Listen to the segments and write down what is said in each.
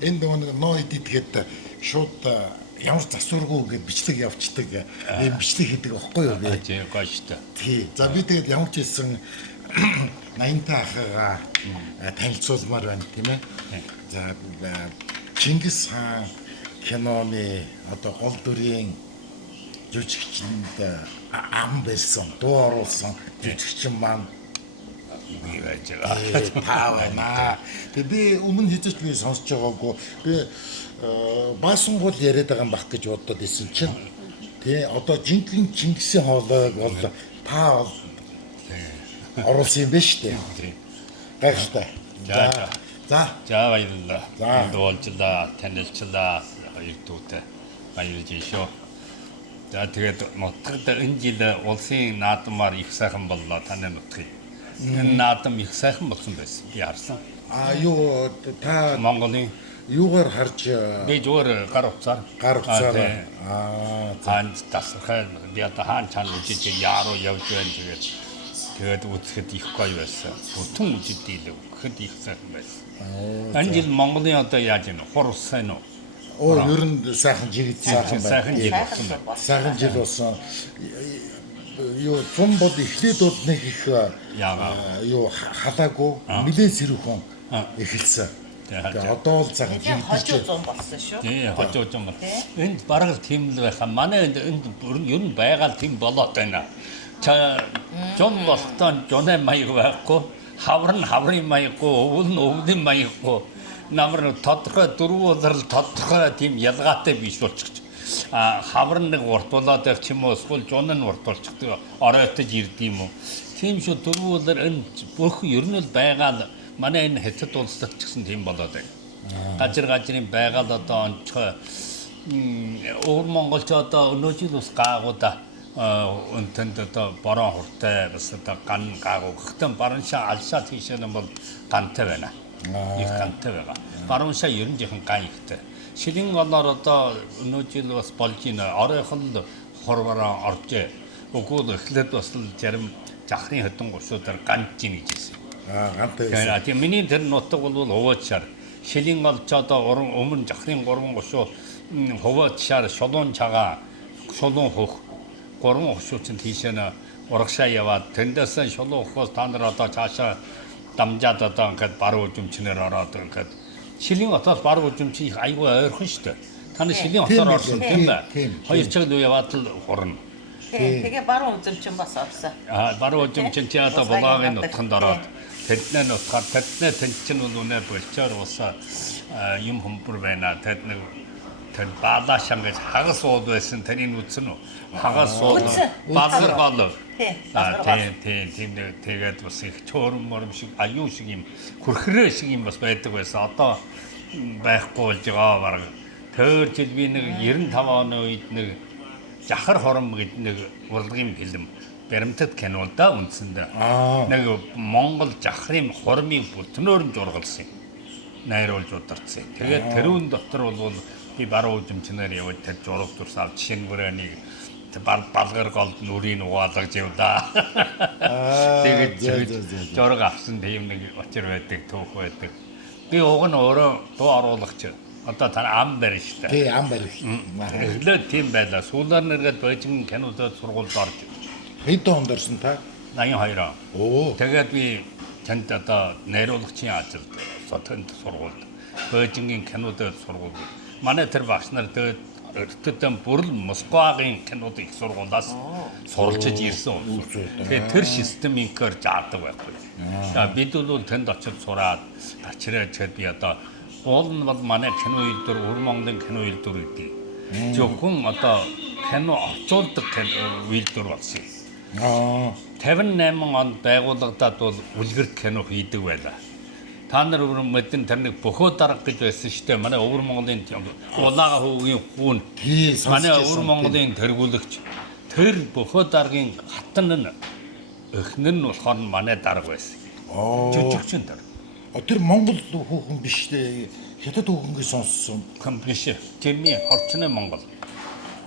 энд нэг ноо идгээд шууд ямар засваргүй гэж бичлэг явцдаг. Ийм бичлэг хийдэг байхгүй юу би? Тийм гоё шүү дээ. Тий. За би тэгээд ямар ч хэлсэн 80-та ахыгаа танилцуулмаар байна тийм ээ. За Чингис хаан киноны одоо гол дүрийн жүжигчэнд ам байсан, дуу оруулсан жүжигчин маань Би байж байгаа. таа байна. Тэгээ би өмнө хийж би сонсож байгаагүй. Би баасан гол яриад байгаа юм бах гэж бодоод исэн чинь тий одоо жинхэнэ Чингисийн хоолойг бол та оруулсан юм байна шүү дээ. Гайхалтай. За. За баярлалаа. За. Дуулжлаа, танилцлаа. Хоёр дүүтэй баярлж шүү. За тэгээд нутагт энэ жил улсын наадмаар их сайхан боллоо таны нутгийг. Энэ наадам их сайхан болсон байсан. Би харсан. Юу та Монголын юугаар харж би зүгээр гар утсаар хаан тасархай би одоо хаан чанар үжиж яруу явж байна тэгээд үзэхэд их гоё байсан. Бүтэн үжидэл гэхэд их сайхан байсан. Энэ жил Монголын одоо яаж юм хур сайн уу? ер нь сайхан жигд Сайхан жил болсон байна. сайхан жил болсон. Юу зам бол эхлээд бол нэг их юу халаагүй нэлээд сэрүүхэн эхэлсэн. Тэгээ одоо л цаг тийм хожуу зам болсон шүү. Тий, хожуу зам. Энд бараг л тийм л байхаа. Манай энд ер нь байгаал тийм болоод байна. Жон болохтой жонэ маяг байхгүй, хавар нь хаврын маяггүй, өвөл нь өвлийн маяггүй. Намар тодорхой дөрвөлрөл тодорхой тийм ялгаатай биш болчихж. Хавар нэг урт болоод байх ч юм уу, эсвэл жон нь урт болчихдог. Оройтож ирд юм уу. Тийм шүү дөрвөлөр энэ бүх ер нь л байгаал манай энэ хятад улсад ч гэсэн тийм болоод байна. Гажрын байгаал одоо онцгой өвөр монголч одоо өнөө жил ус гаагуудаа өнтөнд одоо борон хуртай бас одоо ган гаагуу гэхдээ барууншаа алшаа тийшээ нь бол гантай байна. Их гантай байгаа. Барууншаа ер нь жоохон ган ихтэй. Шилэн голоор одоо өнөө жил бас болж ийн оройхон хорвороо орж өгөөл эхлээд бас л зарим захрын хөдөн гушуудаар ганж ийн гэж хэлсэн. гантай. Тийм миний тэр нутаг бол хуваачаар шилэн голч одоо өмнө захрын гурван гушуу хуваачаар шулуун чагаа шулуун хөх гурван гушуучин тийшээ нь урагшаа яваад тэндээс шулуун хөхөөс та нар одоо цаашаа дамжаад одоо ингээд бар үжимчнэр ороод ингээд шилэн хотоос бар үжимч их айгүй ойрхон шүү дээ. Та нар шилэн хотоор орсон тийм бай. Хоёр цаг л яваад л хурна. Тэгээ баруун үзэмчин бас орсон. Бар үжимчин чи одоо Булаагийн нутганд ороод тэдний нутгаар тэдний тэнцэн бол үнэ болчоор уусаа юм хумбар байна. Тэд нэг тэр баалашан гэж хагас ууд байсан тэрийг үзсэн үү? Хагас ууд базар гол. Тийм тэгээд бас их чөөрөн мөрөм шиг аюу шиг юм хүрхрээ шиг юм бас байдаг байсан. Одоо байхгүй болж байгаа баг. Тэр жил би нэг 95 оны үед нэг Жахар хором гэдэг нэг урлагийн фильм баримтат кинода үндсэндээ нэг Монгол жахрын хормыг бүтнөөр нь зургалсан юм. Найруулж удирдсан. Тэгээд тэрүүн дотор бол би баруун үжимчнэр яваад тэр зураг зурс авч шингүрэний балгар голд нүрийн угаалгаж явлаа. Тэгээд зураг авсан тийм нэг очир байдаг, түүх байдаг. Би уг нь өөрөө дуу оруулагч. Одоо тань ам барь шүү дээ. Тий, ам барь. Эхлээд тийм байлаа. Сүүлээр нэргээд Бээжин кинодод сургуульд орж. Хэд онд орсон та? 82. Оо. Тэгээд би танд одоо найруулагчийн ажилд сотонд сургуульд Бээжингийн кинодод сургууль. Манай тэр багш нар өөртөө бүрл Москвагийн кинод их сургуулиас суралцж ирсэн. Тэгээд тэр системингээр жаадаг байхгүй. За бид бол тэнд очиж сураад гачраач гээд би одоо уул нь бол манай кино үйлдвэр Өвөр Монголын кино үйлдвэр гэдэг. Зөвхөн одоо кино орчуулдаг үйлдвэр болсон. 58 онд байгуулагдаад бол үлгэрт кино хийдэг байлаа. Та нар өвөр мэдэн тэр нэг бөхөө дарга гэж байсан шүү дээ. Манай Өвөр Монголын улаага хөвгийн хүүн. Манай Өвөр Монголын тэргүүлэгч тэр бөхөө даргын хатан нь эхнэр нь болохоор манай дарга байсан. Жүжигчин дарга. Тэр Монгол хүүхэн биш дээ. Хятад хүүхэнгээ сонссон. Компьютер. Тэрний хорцны Монгол.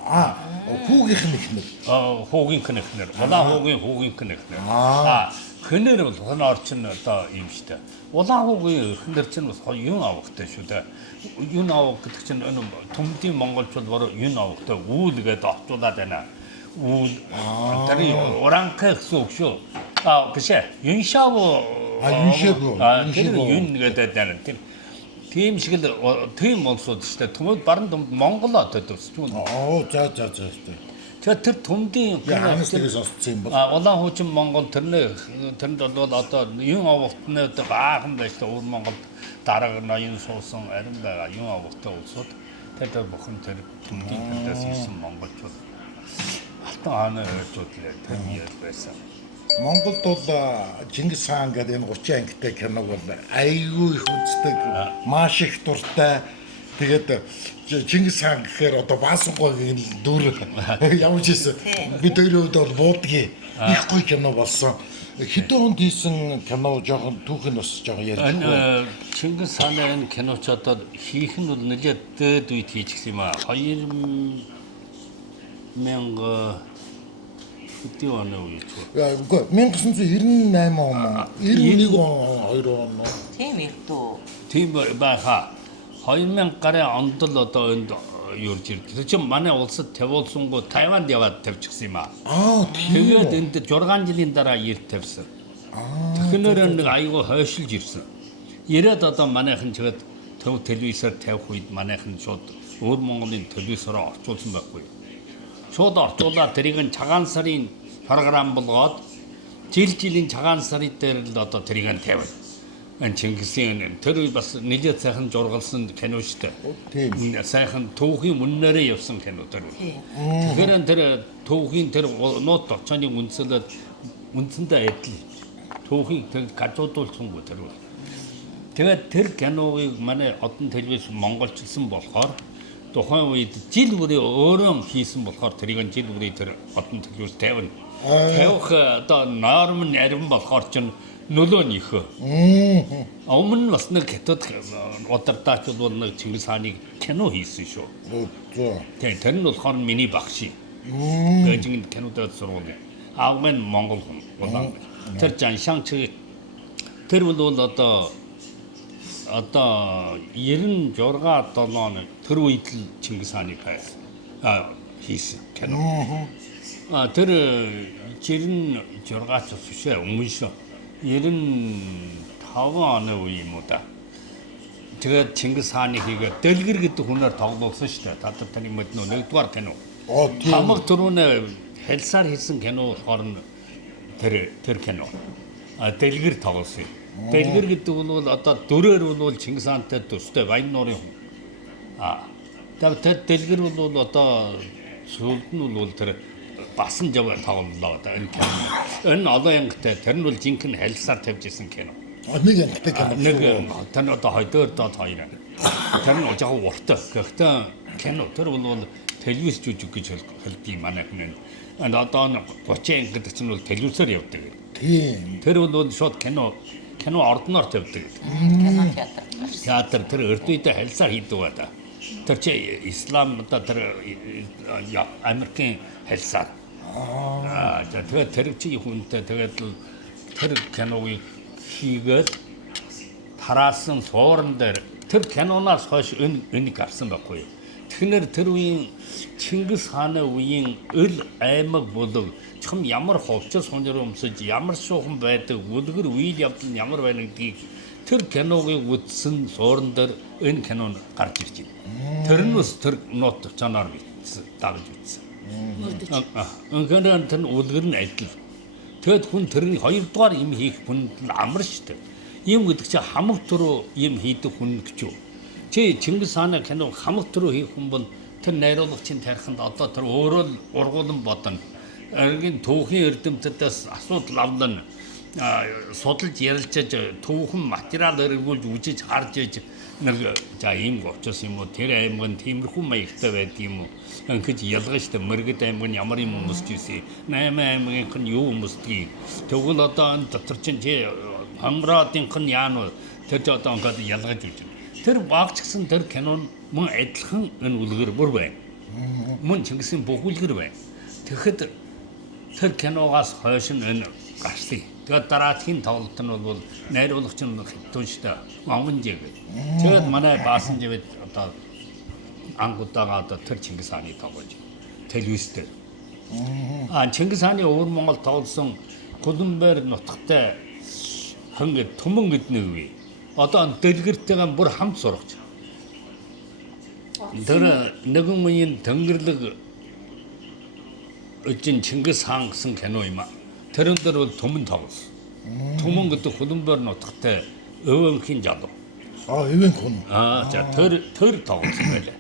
Хүүгийнх нь ихнэр. Хүүгийн кнехнер. Улаан хүүгийн кнехнер. Хэнэр бол хон орчин одоо юм штэ. Улаан хүүгийн хэнэр чинь бас юун авахтай шүү дээ. Юун авах гэдэг чинь энэ төмдийн монголчууд бороо юун авахтай үүлгээд орчуулад байна. Үүл тэрий оранка гэсэн үг шүү. Биш ээ. Юншав. Тэр юун гэдэг байна. Тийм шиг л тийм олсууд шүү дээ. Төмөд баран төмд Монгол одоо төсч юм. За. Тэгэхээр тэр төмдийн Янаас тэгээс осцсон юм бол. Улаан хуучин Монгол тэрэнд бол одоо юун авахтны одоо баахан байж та өвөр Монгол дарга ноён суусан арин байгаа юун авахтай улсууд тэр бүхэн тэр төмдийн тэндээс ирсэн монголчууд алтан хааны хойчууд л тэр ял байсан. Монголд бол Чингис хаан гэдэг энэ 30 ангитай киног бол айгүй их үздэг, маш их дуртай. Тэгээд Чингис хаан гэхээр одоо Баасангойгийн дүр явж ирсэн. Бид өөрөд бол буудгийн их гоё кино болсон. Хэдэн хонд хийсэн кино жоохон түүх нь бас жоохон ярьж. Чингис хааны энэ киноч одоо хийх нь бол нэлээд дээд үед хийчихсэн юм аа. 2000 хэдий оны үед. Үгүй 1998 он, 91 он, 2 он. Тийм их дүү. Тийм байхаа. 2000 гарын онд л одоо энд юурж ирдэг. Тэр чинь манай улсад тавиулсангүй Тайванд яваад тавьчихсан юм аа. Тийм. Тэгээд энд 6 жилийн дараа ирд тавьсан. Тэгэхээр нэг аягүй хойшилж ирсэн. Ирээд одоо манайхан чигэд төв телевизээр тавих үед манайхан шууд өвөр Монголын телевизороо орчуулсан байхгүй. Шууд орчуулаад тэрийг нь цагаан сарын програм болгоод жилийн цагаан сарын дээр л одоо тэрийг нь тавина. Энэ Чингисийн тэр бас нэлээд сайхан жургалсан кино шүү дээ. Тийм. Сайхан түүхийн үннээрээ явсан кино тэр. Тэгэхээр тэр түүхийн тэр нууд орчооны үндсэлд үндсэндээ адил. Түүхийг тэр гажуудуулсангүй тэр. Тэгээд тэр киногийг манай одон телевиз монголчилсан болохоор тухайн үед жил бүрийн өөрөө хийсэн болохоор тэрийг жил бүрийн тэр одон телевиз тавина. Тавих одоо норм нарийн болохоор ч нөлөө нөх. Өмнө бас нэг хятад удирдаач бол нэг Чингис хааныг кино хийсэн шүү. Тэгээ тэр нь болохоор миний багш. Бээжинг кинодод сургууль. Аавын Монгол хүн. Тэр Жаншанч тэр бол одоо 96 7 тэр үед л Чингис хааныг хийсэн кино. Тэр 96 биш ээ өмнө шүү. 95 оны үе юм уу да. Тэгээд Чингис хааны хийгээд дэлгэр гэдэг хүнээр тоглуулсан шүү дээ. Та таны мэднэ нэгдүгээр кино. Хамаг түрүүнээ хэлсаар хийсэн кино болохоор тэр кино. Дэлгэр тоглосон. Дэлгэр гэдэг нь одоо дөрөөр бол Чингис хаантай төстэй Баян нуурын хүн. Тэгээд дэлгэр бол одоо сүлд нь бол тэр басан жав тоглолоо да энэ кино. Энэ олон ангитай тэр нь бол жинхэнэ хэлсаар тавьж исэн кино. Нэг ангитай кино. Нэг тэр одоо хоёрдоо хоёр. Тэр нь жаахан уртаа. Гэхдээ кино тэр бол телевиз жүжиг гэж хэлдэг манай хүн. Энэ одоо 30 анги гэдэг чинь бол телевизээр явдаг. Тийм. Тэр бол шууд кино ордноор тавьдаг. Кино Театр тэр өртөйдөө хэлсаар хийдэг байна. Тэр чи ислам одоо тэр Америкийн хэлсаар. Тэгээд тэр чи хүнтэй тэгээд тэр киног хийгээд тараасан сууран дээр тэр киноноос хойш энэ гарсан байхгүй. Тэгэхээр тэр үеийн Чингис хааны үеийн өл аймаг болов чам ямар ховчос хонжор өмсөж ямар шуухан байдаг үлгэр үйл явдал нь ямар байна гэдгийг тэр киногийг үзсэн сууран дээр энэ кино гарч ирж байна. Тэр нь бас тэр нот чанаар дагж үзсэн. Өнөөдөр тэр үлгэр нь адил. Тэгэд хүн тэрний хоёрдугаар юм хийх хүн амар шүү дээ. Юм гэдэг чинь хамаг төрөө юм хийдэг хүн гэж юу. Чи Чингис хааны кино хамаг төрөө хийх хүн бол тэр найруулагчийн тариханд одоо тэр өөрөө л ургуулсан бодно. Эргэн түүхийн эрдэмтдээс асуудал авлаа. Судалж ярилцаж түүхэн материал өргүүлж үжиж харж иж нэг за ийм гоцос юм уу тэр аймаг нь тиймэрхүү маягтай байдаг юм уу ингэж ялгаж та мэрэгд аймаг нь ямар юм өмсч ийсэн 8 аймагийнх нь юу өмсдгийг тэгвэл одоо энэ дотор чинь хамраадынх нь яана тэр ч одоо ингэж ялгаж үж тэр багч гисэн тэр кинон мөн адилхан энэ үлгэр бүр байна Мөн Чингисийн бүхүүлгэр байна. Тэгэхэд тэр киногоос хойш нь энэ гарсан. Тэгээд дараагийн тоглолт нь бол найруулагч нь түнштэй Монгонжиг. Тэгээд манай Баасан живэд одоо ангуудаага одоо тэр Чингис хааны тоглож телевизтэй. Чингис хааны өвөр Монгол тоглосон Гулмбер нутагтай ханг түмэн гэдний үе. Одоо дэлгэртэйгээ бүр хамт сурагч. Тэр нэгэн үеийн тэнгэрлэг өжин Чингис хаан гэсэн кино юм а. Тэрэн дээр бол түмэн тоглосон. Түмэн гэдэг Гулмбер нутагтай өвөнхийн жадуу. Өвөнх хүн. За тэр тоглосон байлаа.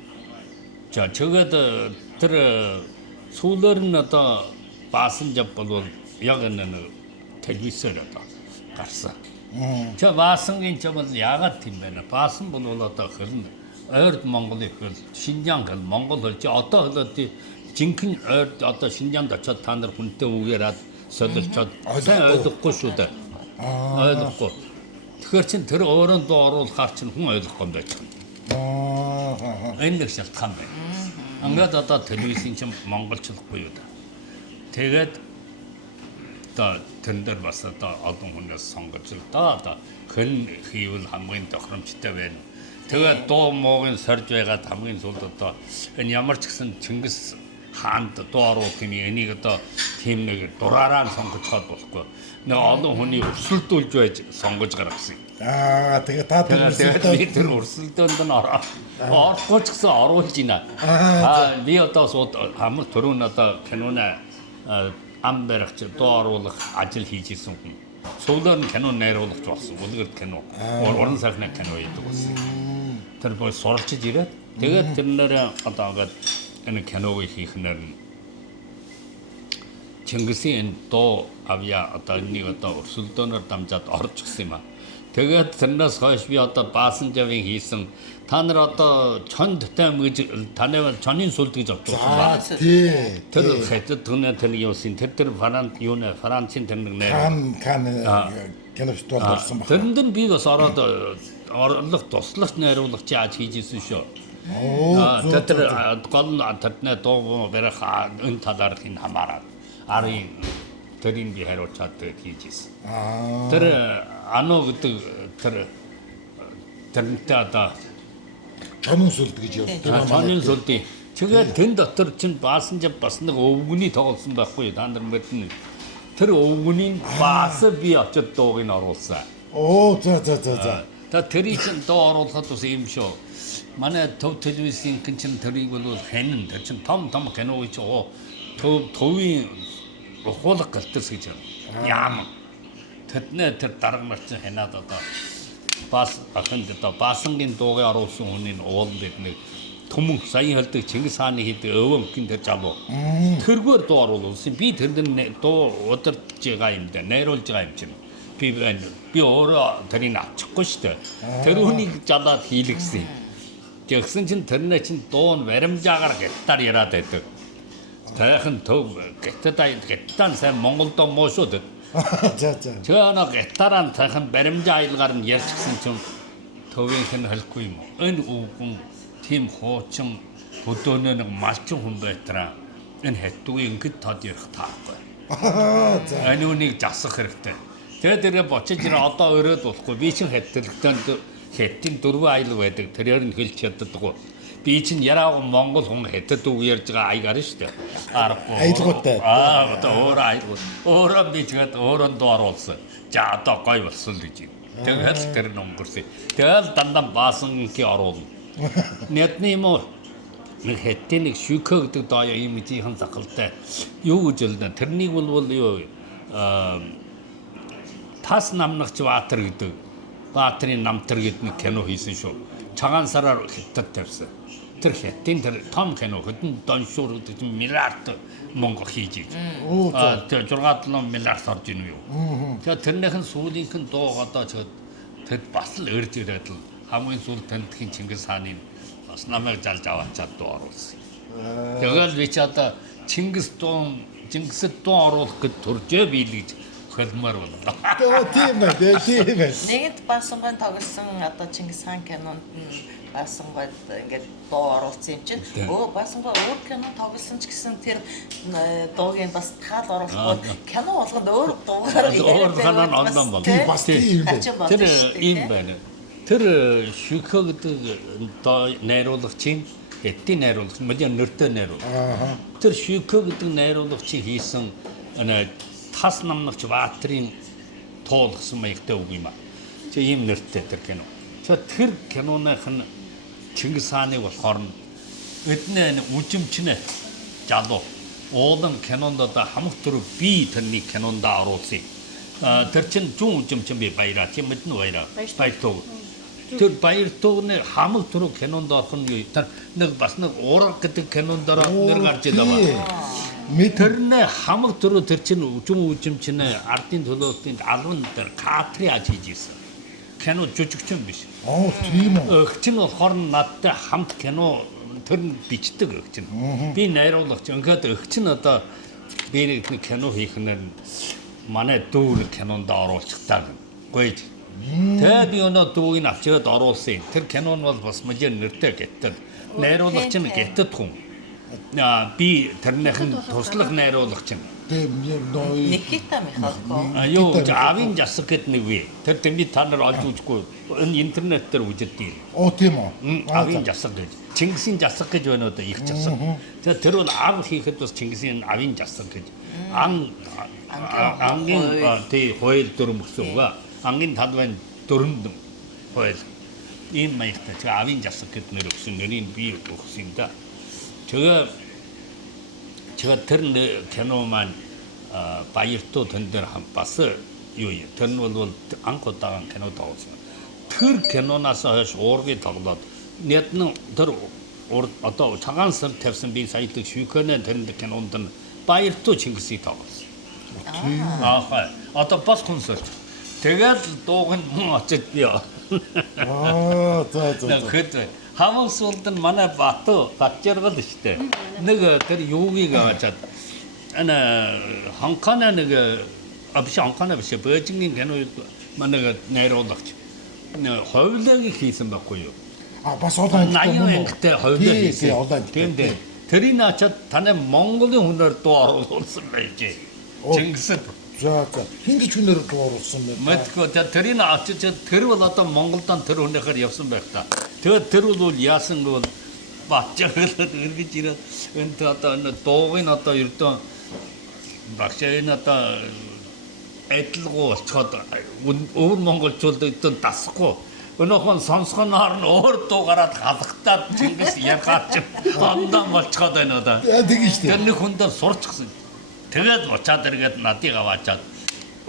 За тэгээд тэр сүүлээр нь одоо Баасан жав бол яг энэ телевизээр одоо гарсан. За Баасангийн ч бол яагаад тийм байна? Баасан бол одоо хөрн ойрд Монголын хөл Шинжаан хөл Монгол хөл чи одоо хөлөд жинхэнэ ойрд одоо Шинжаанд очиод та нар хүнтэй үгээрээд солилцоод сайн ойлгохгүй шүү дээ. Ойлгохгүй. Тэгэхээр чин тэр өөрөө доо оруулахаар чин хүн ойлгохгүй юм байж байгаа. Энэ нэг шалтгаан байна. Ингээд одоо телевизийн чин монголчлохгүй юу да. Тэгээд одоо тэн дээр бас одоо олон хүнээс сонгож одоо хэн хийвэл хамгийн тохиромжтой байна. Тэгээд дуу муугийн сорж байгаад хамгийн сүүлд одоо энэ ямар ч гэсэн Чингис хаанд дуу оруулах юм энийг одоо тийм нэг дураараа сонгож хаад болохгүй. Нэг олон хүний өрсөлдүүлж байж сонгож гаргасан. Тэгээ та тэгээд тэр өрсөлдөөнд нь орохгүй ч гэсэн оруулж байна. Би одоо сууд хамаг түрүүн одоо киноны ам баригч дуу оруулах ажил хийж исэн хүн. Сүүлээр нь кино найруулагч болсон. Үлгэр кино. Уран сайхны кино хийдэг болсон. Тэр бол суралцж ирээд тэгээд тэрнээр одоо ингээд энэ киног хийхнээр нь Чингисийн дуу авья одоо энийг одоо өрсөлдөөнөөр дамжаад орж гисэн юм а. Тэгээд тэрнээс хойш би одоо Баасан жавын хийсэн та нар одоо чонд таам гэж таны чонын сүлд гэж авчихсан ба. Тэр хэдэд түнэ тэр юусын тэр Францын тэр нэг нэр киноч болсон баг. Тэрэнд нь би бас ороод орлох туслагч найруулагч яаж хийж исэн шүү. Тэр гол тэрнээ дуу барих энэ талаар хин хамаараад арын тэрийг би хариуцаад хийж исэн. Тэр ануу гэдэг тэрнтэй одоо чонын сүлд гэж явдаг. Чонын сүлдийн тэгээд тэн дотор чинь Баасан жав бас нэг өвгөний тоглосон байхгүй та нар мэднэ. Тэр өвгөний Бааса би очиж дууг нь оруулсан. За. Та тэрийг чинь дуу оруулахад бас юм шүү. Манай төв телевизийн чинь тэрийг бол хянан тэр чинь том кино гэж төвийн ухуулах гэлтэс гэж яам. Тэднээ тэр дарга нар чинь хянаад одоо бас аханд одоо Баасангийн дуугаа оруулсан хүний ууланд нэг түмэн сая хэлдэг Чингис хааны хийдэг өвөнхийн тэр жабуу. Тэргээр дуу оруулсан. Би тэрнээ дуу удирдах байгаа юм да. Найруулж байгаа юм чинь. Би өөрөө тэрийг авчихгүй шүү дээ. Тэр хүнийг жалаад хийлгсэн. Тэгсэн чинь тэрнээ чинь дуу нь баримжаагаар гитар яриад байдаг. Тэрхэн төв гитаан сайн Монголдо муу шүү дээ. За. Тэгээ гитарaan сайхан баримжаа аялгаар нь ярьчихсан чинь төвийнх нь хэлэхгүй юм. Энэ өвгөн тийм хуучин хөдөөнөө нэг малчин хүн байтраа энэ хэдгүй ингэж тод ярих таахгүй. Энэ үнийг засах хэрэгтэй. Тэгээд тэрэ бочиж ирээ одоо өрөөд болохгүй. Би чинь хэттийн дөрвөн аял байдаг. Тэрээр нь хэлж чаддаггүй. Би чинь яраагүй Монгол хүн хэтэд үг ярьж байгаа аягаар шүү дээ. Аргагүй. Аялгуутай. Одоо өөрөө аялгуу. Өөрөө би тэгээд өөрөө дуу оруулсан. За одоо гой болсон л гэж юм. Тэгээд тэр өнгөрсөн. Тэгээд дандаа Баасангийн оруулна. Нэдний юм уу? Нэг хэттийн нэг шүкө гэдэг доо юм ийхэн захалтай. Юу гэж хэлнэ? Тэрнийг бол юу тас намнагч Баатар гэдэг. Баатрын намтар гэдэг нэг кино хийсэн шүү. Цагаан сараар хэтэд тавьсан. Тэр хэттийн тэр том кино хэдэн доншуур гэдэг миллиард Монгол хийж. Тэр 6-7 миллиард орж ийн юу. Тэгэхээр тэрнийхэн сүүлийнхэн дуу одоо тэр бас л өрж ирээд л хамгийн сүүл таньдхийн Чингис хааны бас намайг залж аваачаад дуу оруулсан. Тэгэл би ч одоо Чингисэд дуу оруулах гэж төржээ биелгэж хөлмөр боллоо. Тийм ээ. Нэгэнт Басангойд тоглосон одоо Чингис хаан кинонд нь Басангойд ингээд дуу оруулсан юм чинь. Басангой өөр кино тоглосон ч гэсэн тэр дуугийн бас таал оруулахгүй кино болгонд өөр дуугаар Өөр канаа онлон бол. Тийм бас тийм байх. Тэр ийм байна. Тэр Шүкө гэдэг найруулагчийн эдийн найруулагч, мэдээ нөртөө найруулагч. Тэр Шүкө гэдэг найруулагчийн хийсэн тас намнагч Баатрийн туулгасан маягтай үг юм аа. Чи ийм нөртөө тэр кино. Тэр киноных нь Чингис хааны болохоор эднээ үжимчнэ жалуу. Уулын кинонд одоо хамт төрөв би тэрний кинонд оруулсан. Тэр чин зүүн үжимчин би баяраа тийм мэднэ баяраа. Баяртуу. Тэр баяртууны хамт төрөв кинонд орох нь юу? Тэр нэг бас нэг ураг гэдэг кинонд нэр гарч идэв ба. Тэрнээ хамт төрөв тэр чин зүүн үжимчин ардын төлөөтийн албан дээр кадрын аж хийж ирсэн. Кино жүжигчин биш. Тийм үү. Өгчин болохоор надтай хамт кино тэр нь бичдэг өгчин. Би найруулагч. Ингээд өгчин одоо би нэг кино хийх нь манай дүүр кинонд оруулчихтаа гоё. Тэгээд би өнөө дүүгийг авчираад оруулсан. Тэр кино нь бол бас мэж нэртэй гэтдэг. Найруулагч нь гэтэд хүн. Би тэрнийхэн туслах найруулагч нь. Никита Михалков. Юу авин жасаг гэдэг нэг вэ. Тэр тэмдэг та нар олж үзгүй. Энэ интернет дээр үздэг. Тийм үү. Авин жасаг гэж. Чингисийн жасаг гэж байна уу да их жасаг. Тэгээд тэр бол ав хийхэд бас Чингисийн авин жасаг гэж. Ангийн тий хойл дүрм гэсэн үг. Ангийн талбай дөрөнд хойл. Ийм маягтай чи авин жасаг гэдэг нэр өгсөн нэрийг би өгсөн юм да. 제가 тэр кино маань баяртуу тэн дээр бас юу юм. Тэр нь бол анхудаан кино тоглосон. Тэр киноноос хойш уургийг тоглоод нэгэн тэр одоо цагаан сар тавьсан би саядаг Шүкөнэ тэр кинонд нь баяртуу Чингисийг тоглосон. Одоо бас концерт. Тэгээд дууг нь мөн очиж би. За. Хамаг суулд нь манай Батжаргал штэ. Нэг тэр юугийг аваад Хонконо нэг биш Хонконо биш Бээжингийн кино манай найруулагч ховлыг хийсэн байхгүй юу? Бас олон 80 ангитай ховлыг хийсэн. Тийм дээ. Тэрийг наачаад таны Монголын хүнээр дуу оруулсан байж. Чингис За хингэж хүнээр дуу оруулсан байна. Мэдгүй тэрийг наачаад тэр бол одоо Монголдон тэр хүнийхээр явсан байх та. Тэгээд тэр бол яасан бол Батжаргалд эргэж ирээд энэ одоо дуугийн одоо ердөө багшаа энэ одоо адилгуу болцоход өвөр монголчууд дасахгүй өнөөхөн сонсгоноор нь өөр дуу гараад халахтаад Чингис яргаач ондоо болцоход байна одоо. Тэгэж шүү. Тэр нэг хүндээ сурчсан. Тэгээд очаад эргээд надыг аваачаад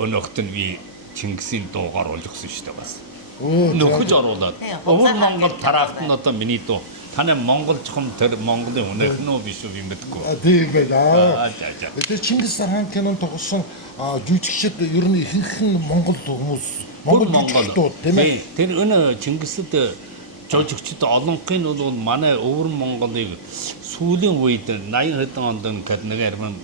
өнөөхт нь би Чингисийн дуугаар олгосон шүү дээ бас. Нөхөж оруулаад өвөр Монгол тараахт нь одоо миний дуу таны монголчхом тэр Монголын үнэх нөө биш үү юм гэдэггүй. Тийм байна. Тэр Чингис хаан кинонд тоглосон жүжигчид ер нь ихэнх Монгол хүмүүс Монгол тийм ээ. Тэр өнө Чингисэд жүжигчид олонхын бол манай өвөр Монголыг сүүлийн үед 80 хэдэн онд гэдэг нэг арим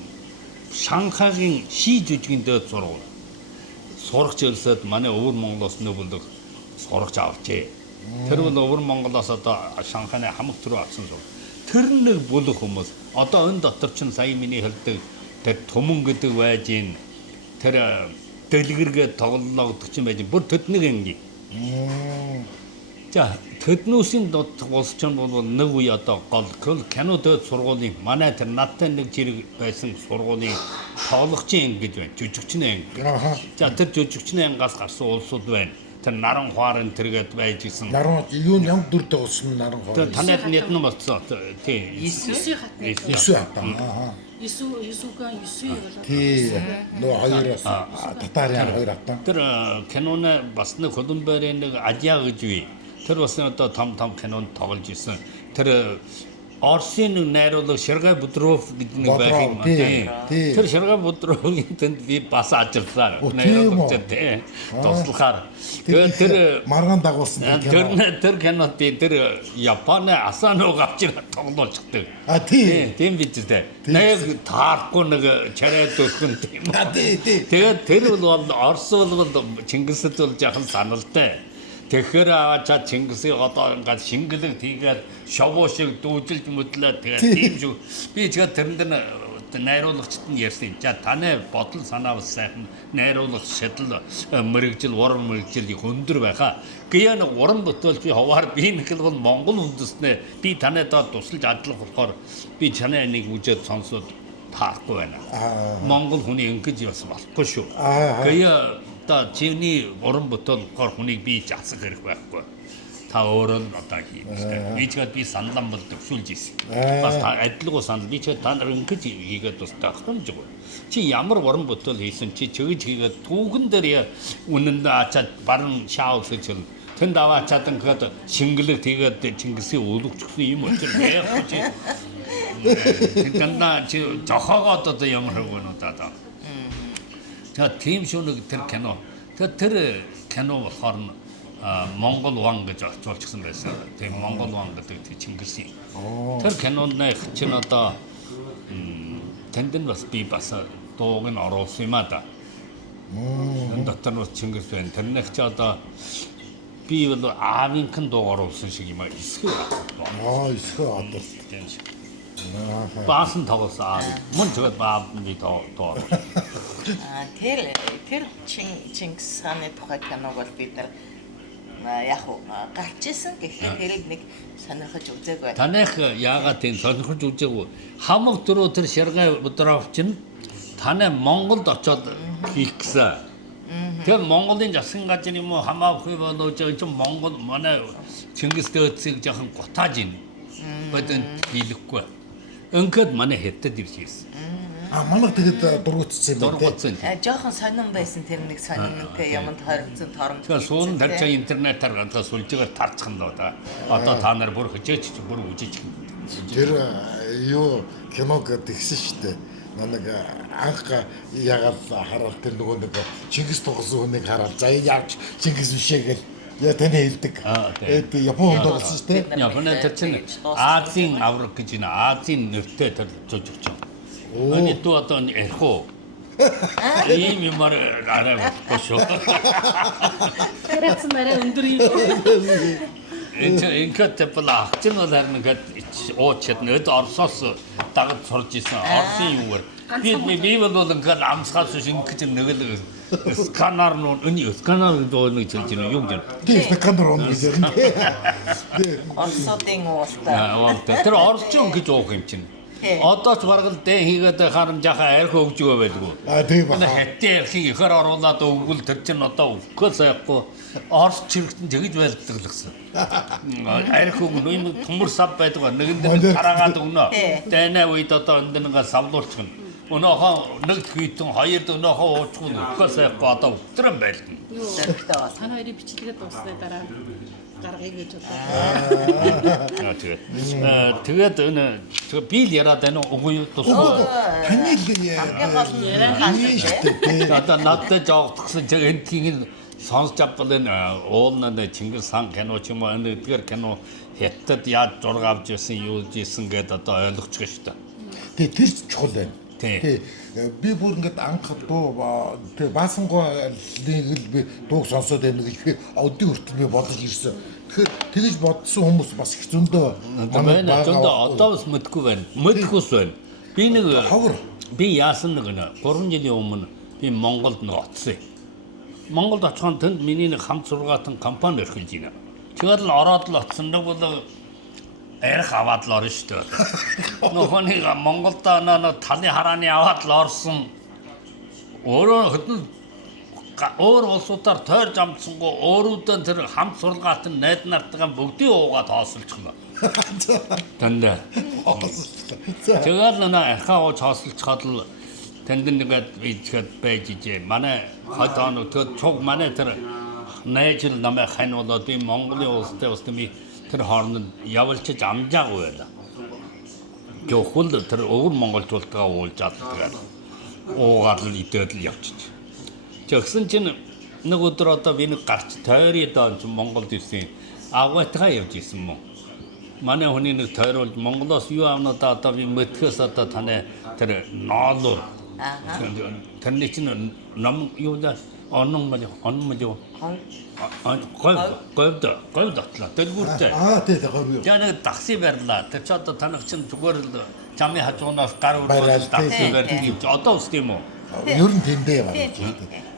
Шанхайгийн ши жүжигийн дэд сурагч ирсэд манай өвөр Монголоос нөбөлдөг сурагч авчээ. Тэр бол өвөр Монголоос одоо Шанхайны хамаг төрөө авсан сур. Тэр нэг бүлэг хүмүүс одоо энэ дотор ч сая миний хэлдэг тэр Түмэн гэдэг байж ин тэр дэлгэргээ тоглодог ч юм байж бүр төднийг инги. За төднүүсийн улс ч бол нэг үе одоо гол кино дэд сургуулийн манай тэр надтай нэг зэрэг байсан сургуулийн тоглогчийн гэж байна. Жүжигчний анги. За тэр жүжигчний ангаас гарсан улсууд байна. Тэр наран хуарын тэргээд байж исэн. Наран юу ямар дүртэй болсон наран хуар. Тэр танайд нэгэн болсон. Тийм. Иесүү хатан. Иесүүгээ болоод. Тийм. Нөө хоёр татарын хоёр хатан. Тэр киноны бас нэг Холбоорын нэг Ажиа гэж бий. Тэр бас одоо том кинонд тоглож исэн. Тэр Орсын нэг найруулга Сергей Бодров гэдэг нэг байх юм байна. Тэр Сергей Бодровын тэнд би бас ажилласан. Найруулгач тий. Туслахаар. Тэгээд тэр маргаан дагуулсан тэр кинод тэр Японы Асано авч ирээд тоглуулчихдаг. Тийм. Тийм биз дээ. Нэг таарахгүй нэг чарайд өрхөн тийм. Тий. Тэгээд тэр бол Орос бол Чингисэд бол жаахан саналтай. Тэгэхээр аваачаа Чингисийг одоо ингээд шингэлэг тийгээд шовоо шиг дүүжилж мэдлээ тэгээд тийм шүү. Би тэгээд тэрэнд найруулагчд нь ярьсан. За таны бодол санаа бас сайхан найруулах шийдэл мэрэгжил уран мэрэгжил их өндөр байхаа. Гэя нэг уран бүтээлч би ховаар би нэг л Монгол үндэснээ би танайдаа тусалж ажиллах болохоор би чанаа нэг үжээд сонсоод таахгүй байна. Монгол хүний ингэж бас болохгүй шүү. Гэя чиний уран бүтээл болохоор хүнийг би засах хэрэг байхгүй. Та өөрөө нь одоо хиймээр. Би ч би саналан бол төвшүүлж ийсэн. Бас та адилгүй санал би ч та нар ингэж хийгээд бас тахамжгүй. Чи ямар уран бүтээл хийсэн чи чигж хийгээд түүхэн дээр үнэндээ ачаад баран шаавс гэж тэнд аваачаад ингээд шингэлэг тэгээд Чингисийн өлөгчсөн юм учраас байхгүй чи. Тэндаа чи жохоогоод одоо ямар хэрэг вэ надад. За тийм шүү нэг тэр кино. Тэр кино болохоор Монгол ван гэж орчуулчихсан байсан. Тийм Монгол ван гэдэг Чингисийн. Тэр кинонд чинь одоо тэнд нь бас би бас дууг нь оруулсан юм а да. Энэ дотор нь Чингис байна. Тэрнийх чи одоо би бол аавынхан дуу оруулсан шиг юм а. Эсхүү. Эсхүү одоо. Тийм шиг. Баасан тоглосон аав. Мөн ч баав би дуу. Тэр Чингис хааны тухай киног бол бид нар яг гарч исэн гэхэд тэрийг нэг сонирхож үзээгүй. Таних яагаад тийм сонирхож үзээгүй? Хамаг дөрөв тэр Сергей Бодров чинь танай Монголд очоод хийх гэсэн. Тэр Монголын засгийн газар юм уу хамаагүй болоо чинь Монгол манай Чингис дөөцийг жоохон гутааж ийн. Бодон хийлэхгүй. Ингээд манай хэвтэд ирсэн. Манайх тэгээд дургуутсан юм байна. Жоохон сонирн байсан тэр нэг сонирнтэй юмд хоригдсон торомж. Тэгэхээр суун тарчаа интернетээр гадаа сүлжээгээр тарцах нь доо да. Одоо та нар бүр хөжөөч бүр үжиж. Тэр юу киног тэгсэн шүү дээ. Нэг анх ягаад хараад тэр нөгөө нэг Чингис тоглосон хүнийг хараад за явж Чингис бишээ гэл яа тань хэлдэг. Японд тоглосон шүү дээ. Японд тэр чинь Азийн авраг гэж нэ Азийн нэртэй тэр жижигч. Они то одоо эрхөө. Ийм юмар арай бошоо. Тэрээс нэрээ өндөр юм. Ингээд бала ахчин бол харин ингээд уучаад нөд Оросоос дагаж сурж исэн. Оросын юугаар би бол ингээд амсгаас шингэж нэг л сканер нь сканер нэг хэлж байна юм гэнэ. Тийм сканер он гэж юм. Оросуудын уултаа. Тэр орчин гэж уух юм чинь. Одоо ч бараг л дэ хийгээд харам жаха арх өгж өгөө байлгүй. Тийм ба. Хэтээ архийг ихэр оруулаад өгвөл тэр чинь одоо өгөхөө сайхгүй Орос чирэгтэн тэгж байлдаг л гэсэн. Арх өгнө юм төмөр сав байдаг. Нэгэнд нь хараагаад өгнө. Дэнэ үед одоо энд нэгээ савлуулчих нь. Өнөөхөө нэг хитэн хоёр өнөөхөө уучих нь өгөхөө сайхгүй одоо өтрэн байлдана. Та хоёрын бичлэгээ дуусны дараа гаргая гэж бодлоо. Тэгээд энэ би л яриад байна уу үгүй тусгүй. Таны л Одоо надад жоогдсон чиг энтгийг сонсч авбал энэ уулнаа Чингис хаан кино ч юм уу энэ эдгээр кино хятад яаж зураг авч ирсэн юу жийсэн гэдээ одоо ойлгочих шүү дээ. Тэр чухал байна. Тий. Би бүр ингээд анх дуу тий баасангойг л би дууг сонсоод байна гэж өдөө хүртэл би бодож ирсэн. Тэгэхээр тэгж бодсон хүмүүс бас их зөндөө байна. Зөндөө одоо бас мэдгүй байна. Мэдхүүс байна. Би нэг би яасан нэг 3 жилийн өмнө би Монголд нэг очсон. Монголд очихын тэнд миний нэг хамт сургаатан компани эрхэлж байна. Тэгээд л ороод л очсон нэг бол эрх аваад л орно шүү дээ. Нөхөнийг Монголдоо нэг талын харааны аваад л орсон. Өөрөө хөдөл өөр улсуудаар тойрж амжсангүй өөрүүдөө тэр хамт сургаатан найд нартайгаа бүгдийг уугаад хоосолчихно. Тэндээ. Тэгээд нэг архаа ууж хоосолцоход л тэнд нэгэд ийчгээд байж ижээ. Манай хатааны тэр цуг манай тэр найжил намайг хань болоод би Монголын улстай ус тэми тэр хооронд явуулчих амжаагүй байла. Жохол тэр өвөр монголчуудаа уулж чаддаг. Уугаад л идээд л явчих. Тэгсэн чинь нэг өдөр одоо би нэг гарч тойроо доо Монголд ирсэн агуйтгаа явж исэн мөн. Манай хүний нэг тойруулж Монголоос юу авнаа одоо би мэдхээс одоо таны тэр ноолоо. Тэрний чинь ном юу да онон мэл говьд татлаа дэлгүүртэй. Тий говь. Я нэг такси барьлаа. Тэр ч одоо танах чинь зүгээр л чамын хажуунаас гар үргэлж такси барьдаг. Одоо үст юм уу? Ер нь тэндээ яваа.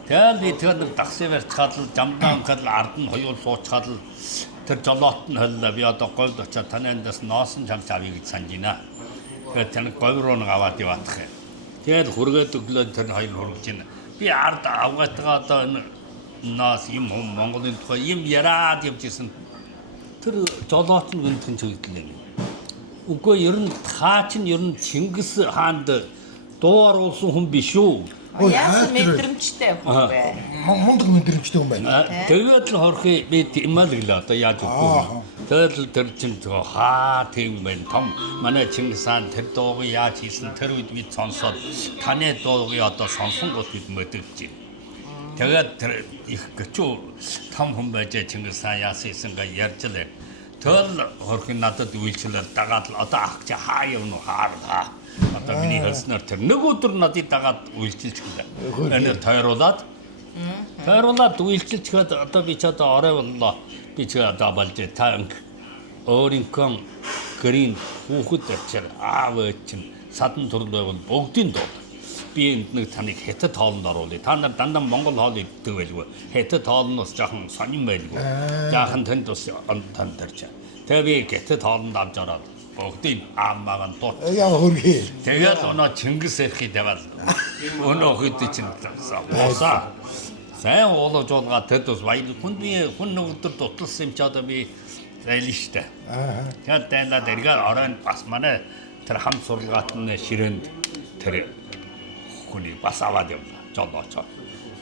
Тэгээд би тэр нэг такси барьцгаад л жамдаан хэл ард нь хоёул суучгаад л тэр жолоот нь холлоо. Би одоо говьд очиад таны эндээс ноосон чам авъя гэж санаж байна. Тэгээд тэр говь руу нэг аваад яваадах юм. Тэгээд хүргээд өглөө тэр хоёр хургаж байна. Би ард авгаатгаа одоо энэ нас юм Монголын тухай юм яраад явж исэн. Тэр жолоот нь гэнтхэн чиглэлээ. Үгүй ер нь хаа чинь ер нь Чингис хаанд дуу оруулсан хүн биш үү? Яасан мэдрэмжтэй хүн бэ? Мундаг мэдрэмжтэй хүн байна. Тэгээд л хорхи би ималглаа одоо яаж өгөө. Тэгээд л тэр чинь хаа тийм байна. Том манай Чингис хаан тэр дууг яаж хийсэн тэр үед бид сонсоод таны дууг одоо сонсон гот бид мэдэрч байна. Тэгээд тэр их гчүү том хүн байж Чингис хаан яасан га ярьж лээ. Тэгэл хорхи надад үйлчлэл дагаад л одоо ах чи хаа явна уу хаа. Одоо миний хэлснээр тэр нэг өдөр надад дагаад үйлчилж гэлээ. Энэ тойруулаад үйлчилж хэд одоо би ч одоо орой боллоо. Би ч одоо болж та өөрийнхөө гэрийн хүүхэд очир аав чинь садан төрөл байвал бүгдийн дуу. Би энд нэг таныг хятад хоолнд оруулъя. Та нар дандаа монгол хоол иддэг байлгүй. Хятад хоолноос жоохон сонирн байлгүй. Жаахан тэнд ус тань тарч. Тэгээ би хятад хоолнд авч ороод бүгдийн аамаагаан дуут. Яа хөргий. Тэгээд оноо Чингис эрхий даваад өнөө хэд чинь босаа. Сайн уулаж уулгаад тэд бас баяр хүн нэг өдөр дутлсан юм ч одоо би зайлшгүй штэ. Тэгээд дайлаад эргээр оройн бас манай тэр хам сургаатны ширээнд тэр хүний бас аваад явна. Жолооч.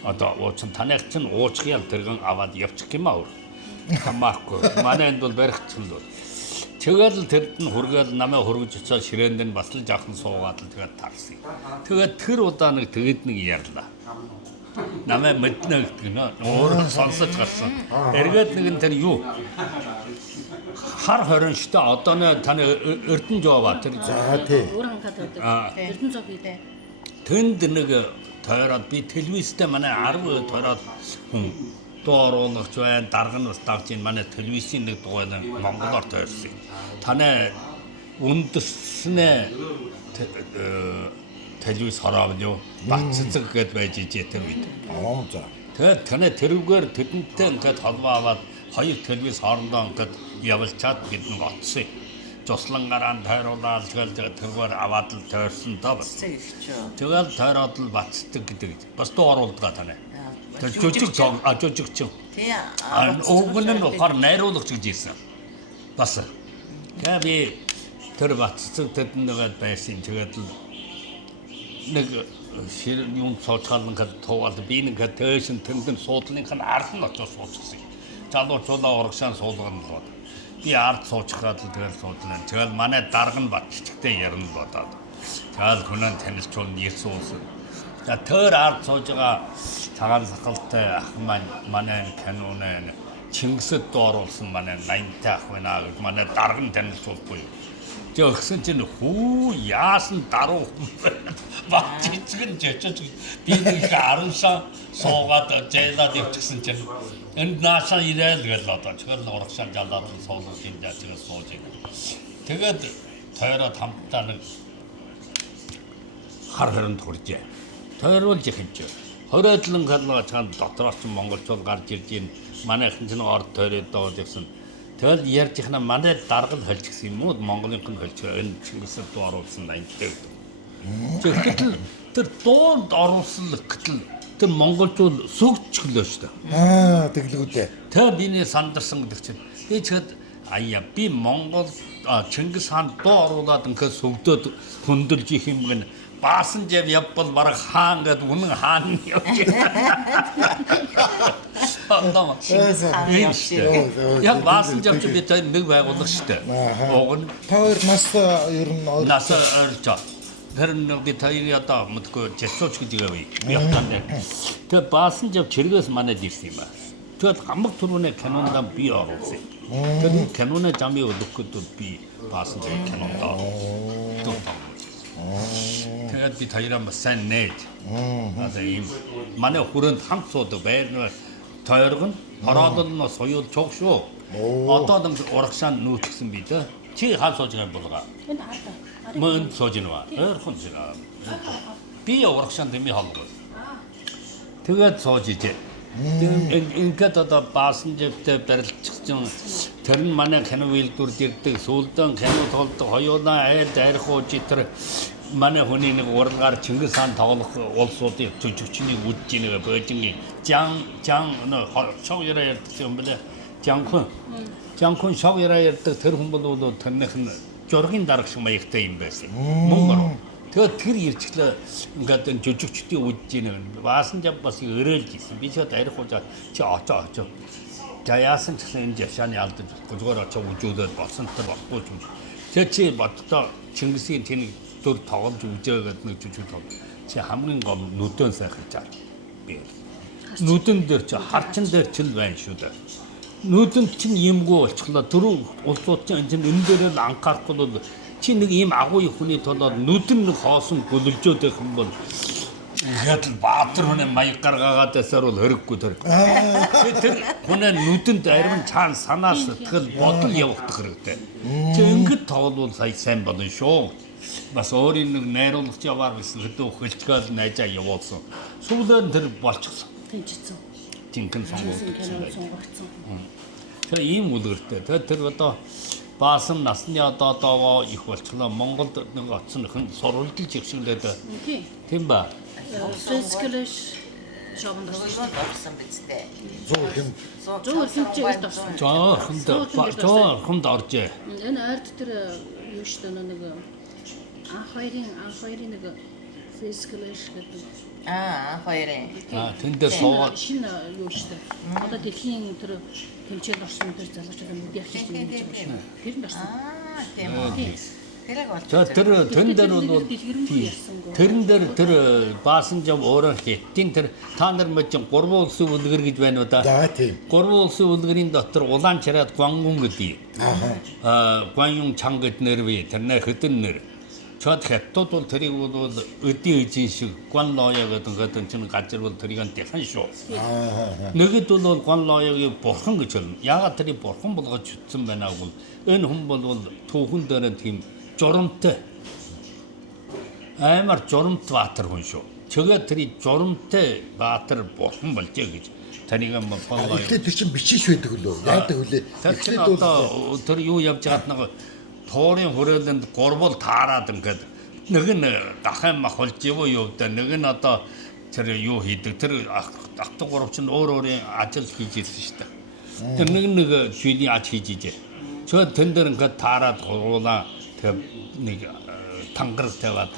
Одоо уучин танайх чинь уучхял тэргэн аваад явчих юм аа. Хамаахгүй. Манай энд бол барихчихл бол. Тэгэл тэрд нь хүргээл намайг хөргөж очоод ширээнд нь бас л жаахан суугаад л тэгээд тарсан. Тэгээд тэр удаа нэг тэгэд нэг ярьлаа. Намайг мэднэ гэдэг нь өөрөө сонсож гарсан. Эргээд нэг нь тэр юу? Хар хорин штэ одоо нэ таны Эрдэнэ жоо тэр. За тий. Уран хадаад Эрдэнэ зов хийдэ. Тэнд нэг тойроод би телевизтэй манай 10 тойроод хүн дууруулагч байна, дарга нь бас давж ийн манай телевизийн нэг дугаар монголоор тойрсон. Танай үндэснэ телевиз хараад юу баццэг гэд байж ижээ тэр үед. За. Тэгээд танай тэрүүгээр тэдэнтэй ингээд холбоо аваад хоёр телевиз хоорондоо ингээд явуулчаад бид нэг оцсон. Жослангараа тойруулаад тэгэл тэргээр аваад л тойрсон доо бас. Тэгэл тойроод л бацдаг гэдэг. Бас дуу оруулдаг тань. Тэр жижиг ч. Тий. Өвгөн нь ухаар найруулагч гэж ийсэн. Бас. Тэгээ би тэр бацдаг тэд нэгэд байсан. Тэгээд л нэг шир юм цоцгаалan гэд туувал би нэг тээшин тэндэн суудлынх нь ард нь очиж суучихсан. Залуучуулаа урагшаан суулгана л бод. Би ард суучгаад л тэгэл суудлаа. Тэгэл манай дарга нь батчигтэй ярина л бодоод. Тэгэл хүнэн танилцуулна Есүс. За тэр ард сууж байгаа цагаан сахалтай ах маань манай канонын Чингисэд дооруулсан манай 80-тай ах байна гэж манай дарга нь танилцуулгүй. Тэгсэн чинь хүү яасан даруу батчигэн жичж би нэг 10 сар суугаад зайлаад явчихсан чинь энд наашаа ирээл гэл одоо чигээр урагшаан жалаад суулгаж энэ жаачгаа сууж ирэв. Тэгээд тойроод хамтдаа нэг хар хөрөнд хуржээ. Тойруулж ихэнч. Хороодлон галгаа цаанд дотроос ч монголчууд гарч ирж ийн манайхан ч нэг орд тойроод доод явсан. Тэгэл ярьж ихна манай дарга л холж гисэн юм уу Монголынх нь холж энэ Чингисэд дуу оруулсан 80-тай. Тэгэхдээ тэр дуунд оруулсан гэтэл тэр монголчууд сүгчглөө шүү дээ. Тэглэгүүдээ. Тэ биний сандарсан гэдэг чинь. Би чад аяа би Монгол Чингис хаан дуу оруулаад ингээд сүгдөөд хөндөрлж их юм гэн баасан жав явбал бараг хаан гэдэг үнэн хаан явж байна. Хаан явж байна. Яг баасан жавч би тэр нэг байгууллага шүү дээ. Уг нь Та хоёр нас ер нь нас орж тэр нэг би таяг ята мэдгүй жишооч гэж гээвээ. Би ятаандаа. Тэр баасан жавч хэрэгээс манайд ирсэн юм байна. Тэгээд хамаг түрүүний кинондаа би оруулсан. Тэр киноны замыг өгөхгүй би баасан жавч кинондаа. Тэгээд би таяраа бас сайн нээж. Одоо ийм манай хүрээнд хамт суудаг байр тойрог нь хороодол нь соёл чог шүү. Одоо нэг урагшаанд нүүцсэн би дээ. Чи хаал сууж байгаа юм болгаа. Энэ хаалта. Мөн сууж нэ. Ойрхон зэрэг. Би урагшаанд дэмий хаалгаа. Тэгээд сууж ижээ. Ингээд одоо баасан живтэй барилдчихсан тэр нь манай кино үйлдвэрд ирдэг сүүлдэн кино тоглодог хоёулаа айрх ууж тэр манай хүний нэг уралгаар Чингис хаан тоглох улсуудын төжигчнийг үдж ийнэ Бээжингийн Жан шог яраа ярьдаг юм бэлээ Жанхун шог яраа ярьдаг тэр хүн бол тэрнийх нь жургийн дарга шиг маягтай юм байсан мөнгө тэгээд тэр ирчихлээ ингээд энэ жүжигчдийн үдж ийнэ баасан жав бас өрөөлж ирсэн би ч айрх ууж чи очоо за яасан ч гэсэн энэ жашааны алдаж зүгээр очоо үжүүлээд болсонтой болохгүй юм тэгээд чи боддоо Чингисийн тэнийг дөр тоглож үжээгээд нэг жүжиг тог чи хамгийн гол нүдэн сайхан чаа би нүдэн дээр чи харчин дээр чил байна шүү дээ нүдэн чинь юмгүй болчихлоо дөрөв улсууд чинь энэ дээрээ л анхаарахгүй бол чи нэг ийм агуу хүний толоод нүдэн нэг хоосон гөлөлжөөд байх юм бол ингээд л баатар хүний маяг гаргаагаад байсаар бол хөрөхгүй тэр хүний нүдэнд арим цаана санаас тэгэл бодол явагдах хэрэгтэй чи ингээд тоглол сая сайн болно шүү бас өөрийн нэг найруулагч яваар байсан хэдэн хөлтгөөл найзаа явуулсан. Сүүлээр тэр болчихсон. Тэнцсэн. Жинхэнэ сонгогдсон. Сонгогдсон. Тэр ийм үлгэртэй. Тэр одоо баасан насны одоо их болчихлоо. Монголд нэг оцсон хэн сурвалжилж ихшүүлээд. Тийм ба. Фэскэлэш шавнд орсон бидтэй. зөөр хэмжээгээр орсон. Жоохонд оржээ. Энэ ард тэр юу шүү дээ нэг анх хоёрын нэг фэскэлэш гэдэг. Хоёрын. Тэндээ суугаад шинэ юу шүү дээ. Одоо дэлхийн тэр тэмцээнд орсон тэр залуучууд нь яг хийж байгаа юм. Тэр нь орсон. Тийм үү. тэр тэн дээр бол тэрэн дээр тэр баасан жав өөрөө хеттин тэр та нар мэжин 3 улсын үлгэр гэж байна уу да. За тийм. 3 улсын үлгэрийн дотор улаан чараад Гуангун гэдэг. Гуанюн чанг гэдэг нэр бий. Тэрнээ хэдэн нэр. Чод хэттууд бол тэрийг бол өдий эзэн шиг Гуан лоя гэдэг чинь газар бол тэрийг нь дэхэн шүү. Нэгэд бол Гуан лоягийн бурхан гэж байна. Яагаад тэрийг бурхан болгож утсан байна гэвэл энэ хүн бол түүхэн дээр тийм журамтай амар журамт баатар хүн шүү. Чөгээд тэрий журамтай баатар бурхан болжээ гэж таныг юм болоо. Эхлээд тэр чинь бичиж байдаг лөө. Яадаг үлээ. Эхлээд одоо тэр юу явж байгаад нэг туурын хүрээлэнд гурвал таарад ингээд нэг нь дахин мах болж юу да нэг нь одоо тэр юу хийдэг тэр ахтаг гурав чинь өөрийн ажил хийж ирсэн шүү дээ. Тэр нэг жиний аж хийж ижээ. Чөө тэн дээр ингээд таарад гуруулаа тэг нэг тангар тавиад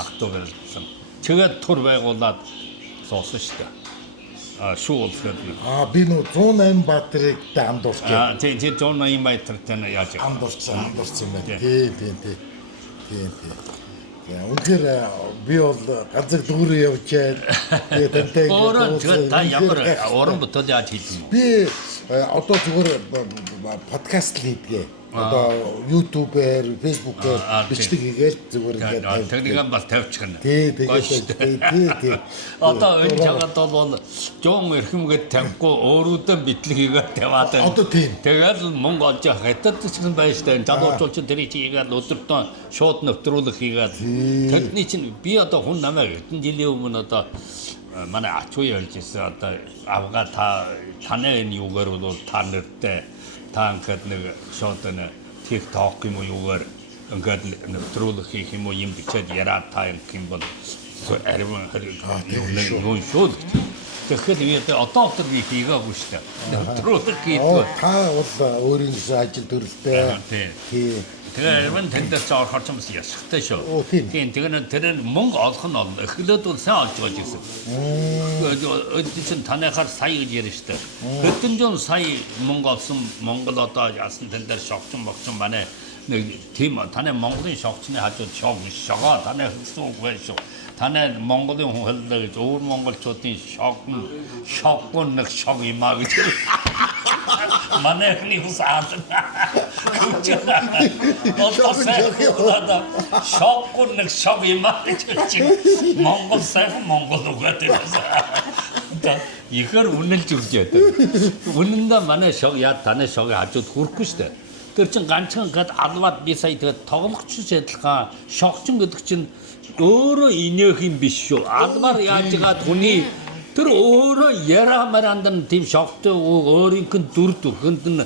ахтуу барилсан. Тэгээд тур байгуулад суусан шүү дээ. Шууд гэдэг. Би нөө 108 баатрыг амдуулж байна. Тийм 108 баатртай яаж амдуулсан байна. Тийм. Үнэхээр би бол ганцэг дүүрээ явжээд тэгээд тантай өөрөө та ямар уран бүтээл яаж хийдэг юм? Би одоо зүгээр подкаст хийдгээ. Одоо YouTube-ээр, Facebook-ээр бичдэг хийгээл зүгээр ингээд тэрнийг бас тавьчихна. Тийм. Одоо энэ чагаад бол жоон эрхэмгээд тавихгүй өөрөөдөө битлэг хийгээд таваад байна. Одоо тийм. Тэгээд мөнгө олж хатад гэсэн байж таа. Залуучууд чинь тэрийг хийгээд өдөртөө шууд нөтрүүлэх хийгээд тэдний чинь би одоо хүн намайг хэдэн жилийн өмнө одоо манай ачуу ярьж ирсэн одоо авга таны энэ юугаар бол та нэртэй та ингээд нэг шууд нэг TikTok юм уу юугаар ингээд нэвтрүүлэх хийх юм уу юм бичээд яраад та юм бол арим юу шууд тэгэхээр би одоо тэр би хийгээгүй шүү дээ. Нэвтрүүлэх хийдэг. Та бол өөрийн ажил төрөлтэй. Тийм. Тэгээд тэндээ ч орохоор ч юм ясахтай шүү. Тийм тэгээд тэр мөнгө олох нь бол эхлээд бол сайн олж байгаа гэсэн. Өдөртсөн танайхаар сая гэж ярьж штэ. Хэдэн зуун сая мөнгө олсон Монгол одоо яасан тэн дээр шогчин манай нэг тийм танай Монголын шогчны хажууд шогоо танай хэлсэн үг байх шүү. Танай Монголын хүн хэллээ гэж өөр монголчуудын шоггон нэг шог юм аа гэж. Манайхны хусаад. Шоггон нэг шог юм аа гэж. Монгол сайхан Монгол үгээд байна. Ихэр үнэлж өгч ядаа. Үнэндээ манай шог яа танай шогийн хажууд хүрэхгүй шүү дээ. Тэр чин ганцхан гэд алваад би сая тэгээд тоглогч адилхан шогчин гэдэг чинь өөрөө инээх юм биш шүү. Алваар яаж гаад хүний тэр өөрөө ярамарандан тийм шогтой өөрийнх нь дүр төрхөнд нь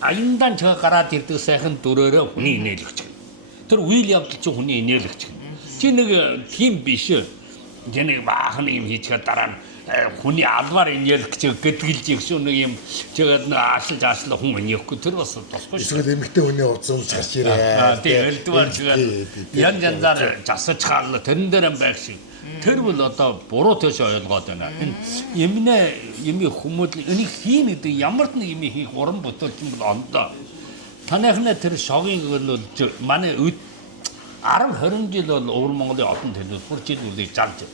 аяндан чага гараад ирдэг сайхан дүрээрээ хүний инээлгч. Тэр үйл явдал чинь хүний инээлгч. Чи нэг тийм биш. Жинэг баахан юм хийчихээ дараа нь хүний алваар инээлгч гэдгэлж их шүү нэг юм тэгээд аашилж хүн инехгүй тэр бас тосгүй шүү. Эсвэл эмэгтэй хүний удсан гарч ирээ. Тийм элдвэр тэгээд янзаар засаж хаална тэрэн дээр байх шиг. Тэр бол одоо буруу төш ойлгоод байна. Энэ юмны хүмүүд энийг хийн гэдэг ямар ч нэг юм хийх уран бүтээлч юм бол ондоо. Танайхны тэр шогийн бол манай 10-20 жил бол өвөр Монголын олон төлөвлөлт жил үлийг зарж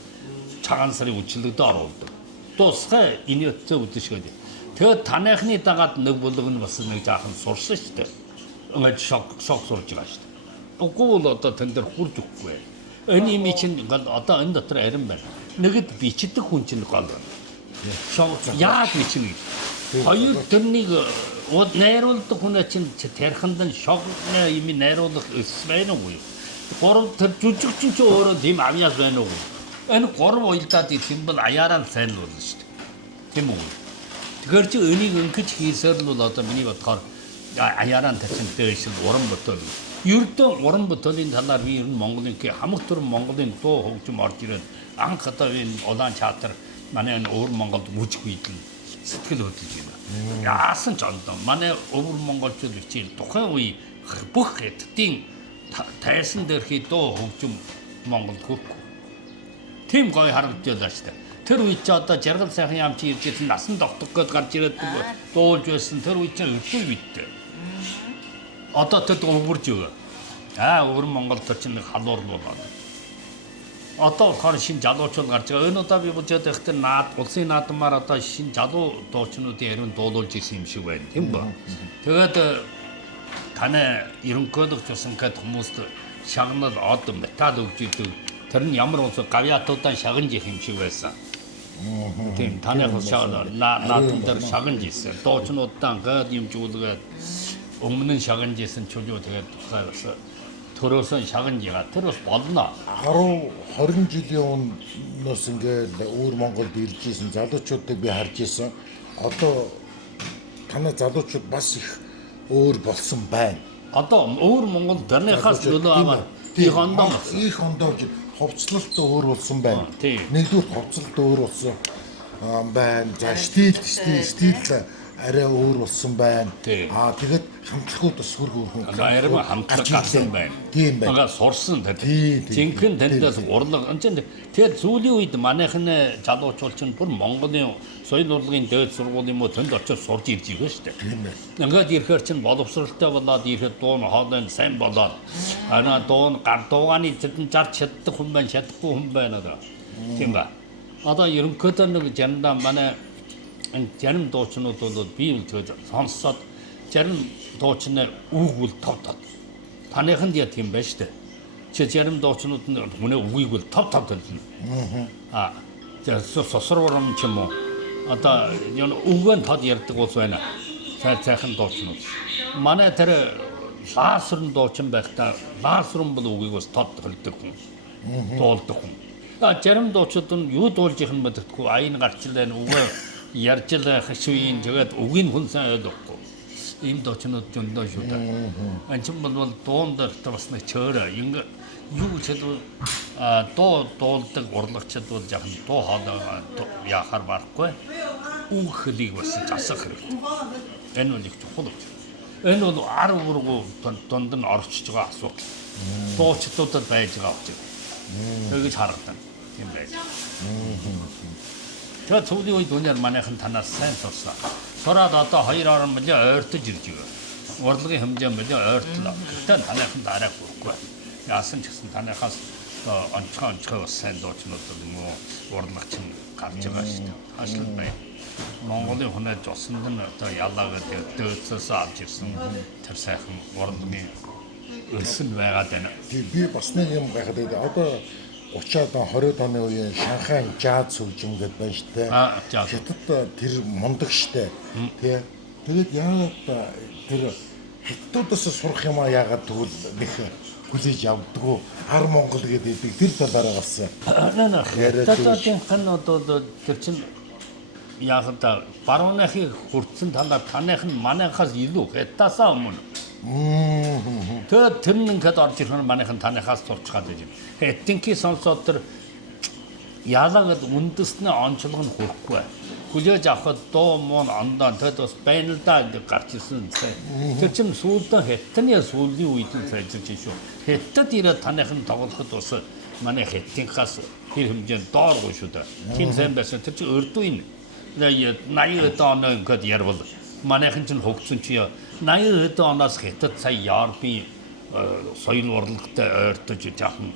цагаан сарын үйлчлэгдээ оруулдаг. Дуусгай энэ өцөө үдэшгээд. Тэгээд танайхны дагаад нэг бүлэг нь бас нэг жаахан сурсан шүү дээ. Ингээд шок сурж байгаа шүү дээ. Уггүй бол одоо тэн дээр хурж өгөхгүй. Энэ юм чинь одоо энэ дотор арин байна. Нэгэд бичдэг хүн чинь гол. Шок яаж бичнэ? Хоёр тэрнийг найруулдаг хүн чинь тархинд нь шокны юм найруулах байна уу? Гурав тэр жүжигч чинь өөрөө тийм авьяас байна уу? Энэ гурав уялдаад ирэх юм бол аяараа сайн л болно шүү дээ. Тийм үү? Тэгэхээр чи энийг ингэж хийсээр л бол одоо миний бодохоор аяараа тавьсан дээш уран бүтээл. Ердөө уран бүтээлийн талаар би ер нь Монголын хамаг төрөн Монголын дуу хөгжим орж ирээд анх одоо энэ улаан чатар манай энэ өвөр Монголд үжих үйдэл сэтгэл хөдлөж байна. Яасан ч ондоо манай өвөр монголчууд бичил тухайн үе бүх хэдтийн тайсан дээрхий дуу хөгжим Монголд хөрөхгүй. Тим гоё харагдаж байна шүү дээ. Тэр үед ч одоо жаргал сайхан юм чи ирж ирсэн насан тогтох гээд гарч ирээд дуулж байсан тэр үед ч өвдөө үйдтэй. Одоо тэд өвөрж өгөө. Өвөр Монгол төр чинь нэг халуур болоод. Одоо болохоор шинэ залуучууд гарч байгаа. Энэ удаа би бодож байхдаа улсын наадмаар одоо шинэ залуу дуучнуудын ярин дуулуулж ирсэн юм шиг байна. Тийм ба. Тэгээд танай ерөнхийлөгч усан гэд хүмүүст шагнал од метал өгж идэв. Тэр нь ямар улс гавьяатуудаа шагнаж их юм шиг байсан. Тийм танай хурцаар наадам дээр шагнаж ирсэн. Дуучнуудаа гээд юм жуулгаад өмнө нь шагнаж ирсэн чөлөө тэгээд тухайс төрөөсөн шагнаж байгаа. Тэр бас болно. 10-20 жилийн өмнөөс ингээд өвөр Монголд ирж исэн залуучуудыг би харж исэн. Одоо танай залуучууд бас их өөр болсон байна. Одоо өвөр Монгол тэрнийхээс нөлөө аваад их ондоо гэж ховцлолт өөр болсон байна. Нэгдүгээр ховцлолт өөр болсон байна. За стил арай өөр болсон байна. Тэгээд хамтлагууд бас хөргөөрхөн. Арай хамтлаг гарсан байна. Тийм байна.Ага сурсан тэгээд. Жинхэнэ тэндээс урлаг. Тэгээд сүүлийн үед манайхны залуучууд чинь бүр Монголын соёл урлагийн дээд сургууль юм уу тэнд очиж сурж ирж байгаа шүү дээ. Тийм байна. Ингээд ирэхээр чинь боловсралтай болоод ирэхэд дуу нь хоолой сайн болоод дуу нь дуугааны зэдэн зарч чаддаг хүн байна, чадахгүй хүн байна одоо. Тийм ба. Одоо ерөнхийдөө нэг жандаа манай зарим дуучнууд бол би л тэгээд сонсоод зарим дуучнаар үг бол товтод. Таныханд яа тийм байж тээ. Чи зарим дуучнууд нь хүнээ үгийг бол тов төлнө. За сосрором ч юм уу. Одоо энэ үгэн тод ярьдаг ус байна. Сайхан дуучнууд. Манай тэр лаасрын дуучин байхдаа лаасрын бол үгийг бас тод хэлдэг хүн. Дуулдаг хүн. Зарим дуучид нь юу дуулж их юм бэдэхгүй аян гарчлаа үгээ ярьж л хэшүүийн тэгээд үгийн хүн сайн ойлгохгүй. Ийм дуучнууд зөндөө шүү дээ. Анчин бол дуун дээр бас нэг чөөрэ ингээ юу ч хэлбэл дуу дуулдаг урлагчид бол яг дуу хоолой яхаар барахгүй. Үг хэлийг бас засах хэрэгтэй. Энэ нь их чухал. Энэ бол ар ургу дунд нь орчиж байгаа асуудал. Дуучдуудад байж байгаа учраас. Тэгэж харагдана. Тийм байж. Тэгээд цөвлийн үед өнөр манайхан танаас сайн сурсан. Сураад одоо 2 орон мөлийн ойртож ирж байгаа. Урлагийн хэмжээ мөлийн ойртлоо. Тэгтээ танайхан дараа хүрхгүй. Яасан ч гэсэн танайхаас онцгой бас сайн дуучнууд юм уу урлагч нь гарч байгаа шүү дээ. Хашлт бай. Монголын хүнээ жосонд нь одоо ялаагаад дөөцөөс авч ирсэн тэр сайхан урлагийн өрсөн байгаад байна. Би бас нэг юм байхад одоо 30-аад он 20-аад оны үеийн Шанхай жаз хөгжим гэдэг байна шүү дээ. Жаз. Хятад тэр мундаг штэ. Тий. Тэгээд яагаад тэр хятадуудаас сурах юм а яагаад тэгвэл нэг хүлээж авдггүй ар Монгол гэдэг тэр талаараа бас Хятадын хэн одоо тэр чин яг та барууныхыг хүртсэн таных нь манайхаас илүү хятадасаа өмнө. Тэгээд тэр нь ингээд орж ирэх нь манайхан танихаас сурч гад гэж. Хятадынхий сонсоод тэр яалагд үндэсний онцлог нь хүрхгүй. Хүлээж авахд дуу муу ондоо тэгэд бас байна л да гэж гарч ирсэн. Тэр чин сүүлдээ хятадны сүүлийн үед нь сайжирч шүү. Хятад ирээд таныхан тоглоход бас манай хятадынхаас хэр хэмжээнд дооргүй шүү дээ. Тийм сайн байсан. Тэр чин өрдөө энэ 80 оны ингээд ярвал манайхан чинь хөгцсөн чи 80 оноос хятад сая Европын соёл урлагтай ойртож жаахан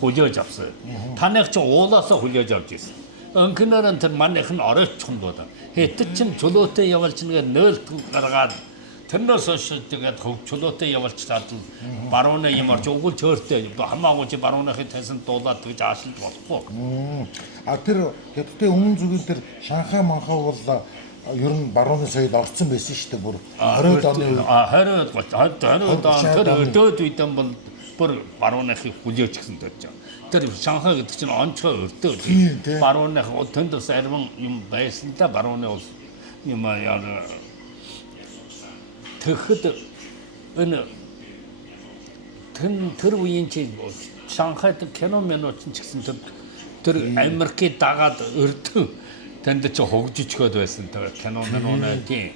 хүлээж авсан. Таных чи уулаасаа хүлээж авч ирсэн. Өнхнөр тэр манайхан оройчхон дуудаа. Хятад чинь чөлөөтэй явалч нэгэ 0 гаргаад тэрнээс хойш тэгээд чөлөөтэй явалч чадвал барууны юм орж өгөл чөөртэй хамаагүй чи барууныхын тайсан дуулаад гэж аашилж болохгүй. А тэр хятадын өмнө зүгийн тэр Шанхай манхаа бол ер нь барууны соёл орцсон байсан шүү дээ бүр 20-аад оны 20-аад он тэр өдөөд үйдэн бол бүр барууныхыг хүлээж гисэн дэж байгаа. Тэр Шанхай гэдэг чинь онцгой өртөө. Барууных тэнд бас арвин юм байсан да барууны бол юм яа тэгэхэд энэ тэр үеийн чи Шанхайд кино минут ч гэсэн тэр Америкийг дагаад өртөө тэнд чи хөгжиж байсан тэр кино минут тийм.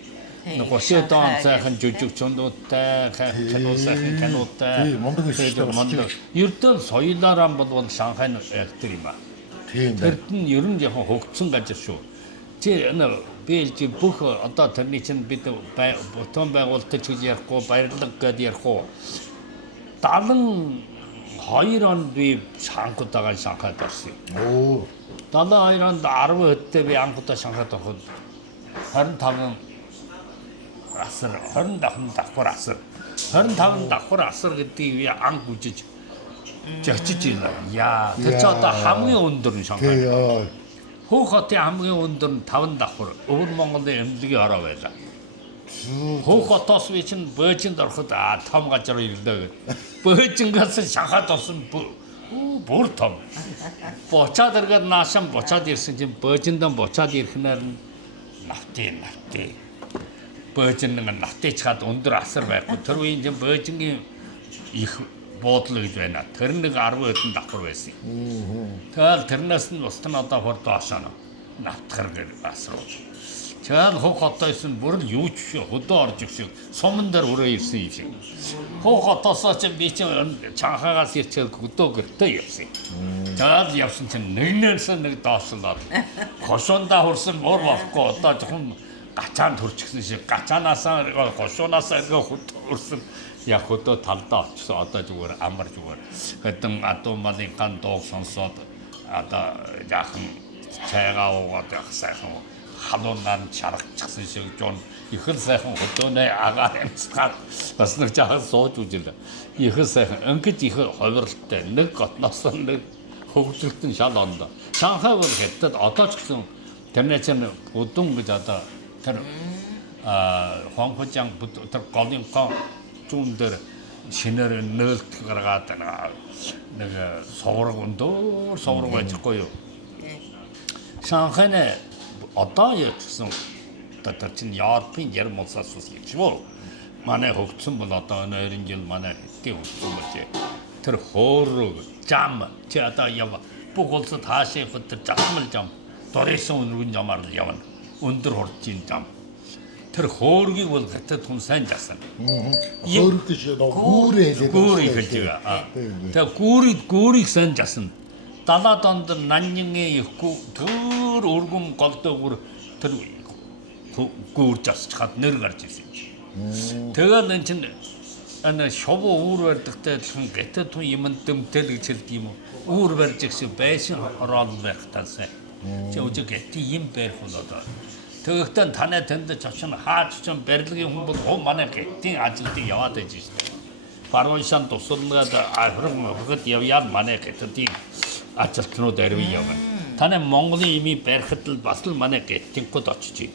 Гошид он сайхан жүжигчнүүдтэй кино сайхан кинотай мундаг шүү. Ердөө соёлоор бол Шанхай актер юм аа. Тэрд нь ер нь яг хөгжсөн газар шүү. Чи бэлж бүх одоо тэрний чинь бид бутон байгуулалт гэж ярихгүй баярлаг гэдээ ярихгүй 72 онд би Шанхайдаа Шанхайд орсон. 72 онд 10 өдөө би анхудаа Шанхайд ороход 25 асар 25 давхар асар 25 давхар асар гэдгийг би анх үжиж жагчиж ийла. Яа тэр ч одоо хамгийн өндөр нь Шанхай. Хөөх хотын хамгийн өндөр нь 5 давхар өвөр Монголын эмнэлгийн ороо байлаа. Хөөх хотоос би чинь Бээжинд ороход том газар ирлээ гэд. Бээжингээс Шанхайд орсон бүр том. Буцаад иргээд наашаа буцаад ирсэн чинь Бээжиндээ буцаад ирэхнээр нь навтын Бээжин нэг навтычхад өндөр асар байхгүй. Тэр үеийн чинь Бээжингийн их буудлаа гэж байна. Тэр нэг 10 хэдэн давхар байсан. Тэгэл тэрнээс нь устна одоо хурд доошоо навтхар гэж асруу. Тэгэл хөөх хотоос нь бүр л юу ч хөдөө орж ирсэн. Суман дээр өрөө ирсэн юм шиг. Хөөх хотоосоо чи би чи Шанхайгаас ирчээд хөдөө гэртээ явсан. Тэгэл явсан чинь нэгнээс нэг доошлоод хошуундаа хурсан мөр болохгүй одоо жоохон гачаан төрчихсөн шиг гачаанаасаа гошуунаасаа хурсан яг хөдөө талдаа очсон одоо зүгээр амар зүгээр хэдэн адуу малын ган дууг сонсоод одоо яахан цайгаа уугаад яг сайхан халуунаар чарагчсан шиг жон их л сайхан хөдөөнөө агаар амсгаад бас нэг жаахан сууж үзлээ. Их л сайхан ингээд их ховирлттай нэг готноос нэг хөвгөлтөн шал ондоо. Шанхай бол хятад одоо ч гэсэн тэрнээ чинь бүдүн гэж одоо тэр Хонхожан тэр голын зүүн дээр шинээр нөөлт гаргаад нэг сувраг өндөр сувраг байжгүй юу. Шанхайны одоо яасан тэр чинь Европын ярим улсаас ус гэж юу. Манай хөгжсөн бол одоо 20 жил манай хэдийн хөгжсөн байж. Тэр хөөр зам чи одоо яв бүх улсад хаашаа хөтөр жахмал зам дөрөсөн өнрүүн замаар л явна. Өндөр хурдын зам. тэр хөөргийг бол хятад хүн сайн жасан. Хөөрг гэж гүүрээ хэлээд Гүүрийг хэлж байгаа. Тэгээ гүүрийг сайн жасан. 70 донд Наннингийн ихгүй тэр өргөм голдоо тэр гүүр засч хад нэр гарч ирсэн юм. Тэгэл энэ чинь шовоо үүр барьдагтай адилхан хятад хүн юмд дөмтөл гэж хэлдэг юм уу? Үүр барьж гэсэн байшин ороод байх таасаа. Чи үжиг гэти юм барих бол одоо. Тэгэхдээ танай тэнд очсон хаач ч барилгын хүн бол манай гэтийн ажилтыг яваад байж шээ. Парваншан тусалнаад хөргөд яваад манай гэтийн ажилтнууд арвин явна. Танай Монголын имийг барихад л бас л манай гэтингүүд очиж.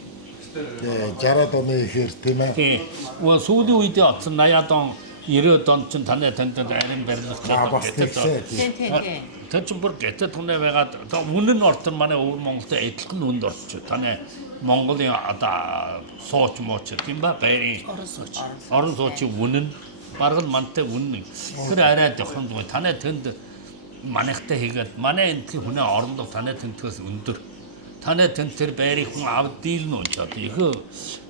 60-аад оны ихэр тийм ээ. Тийм. Сүүлийн үедээ оцсон 80-аад он 90-аад он ч танай тэнд арин барилгах гэдэг. Тийм. Тэр чинь бүр гэтад хүнээ байгаад үнэн нь ортон манай өвөр Монголд эдлэх нь үнд орч. Танай Монголын одоо сууч мууч тийм ба байрын орон суучийн үнэн бараг л мантай үнэн. Тэр арай тохиромжгүй. Танай тэнд манайхтай хийгээд манай эндхийн хүнээ орондоо танай тентгээс өндөр. Танай тэнд тэр байрыг хүн авд дийлнэ ч одоо их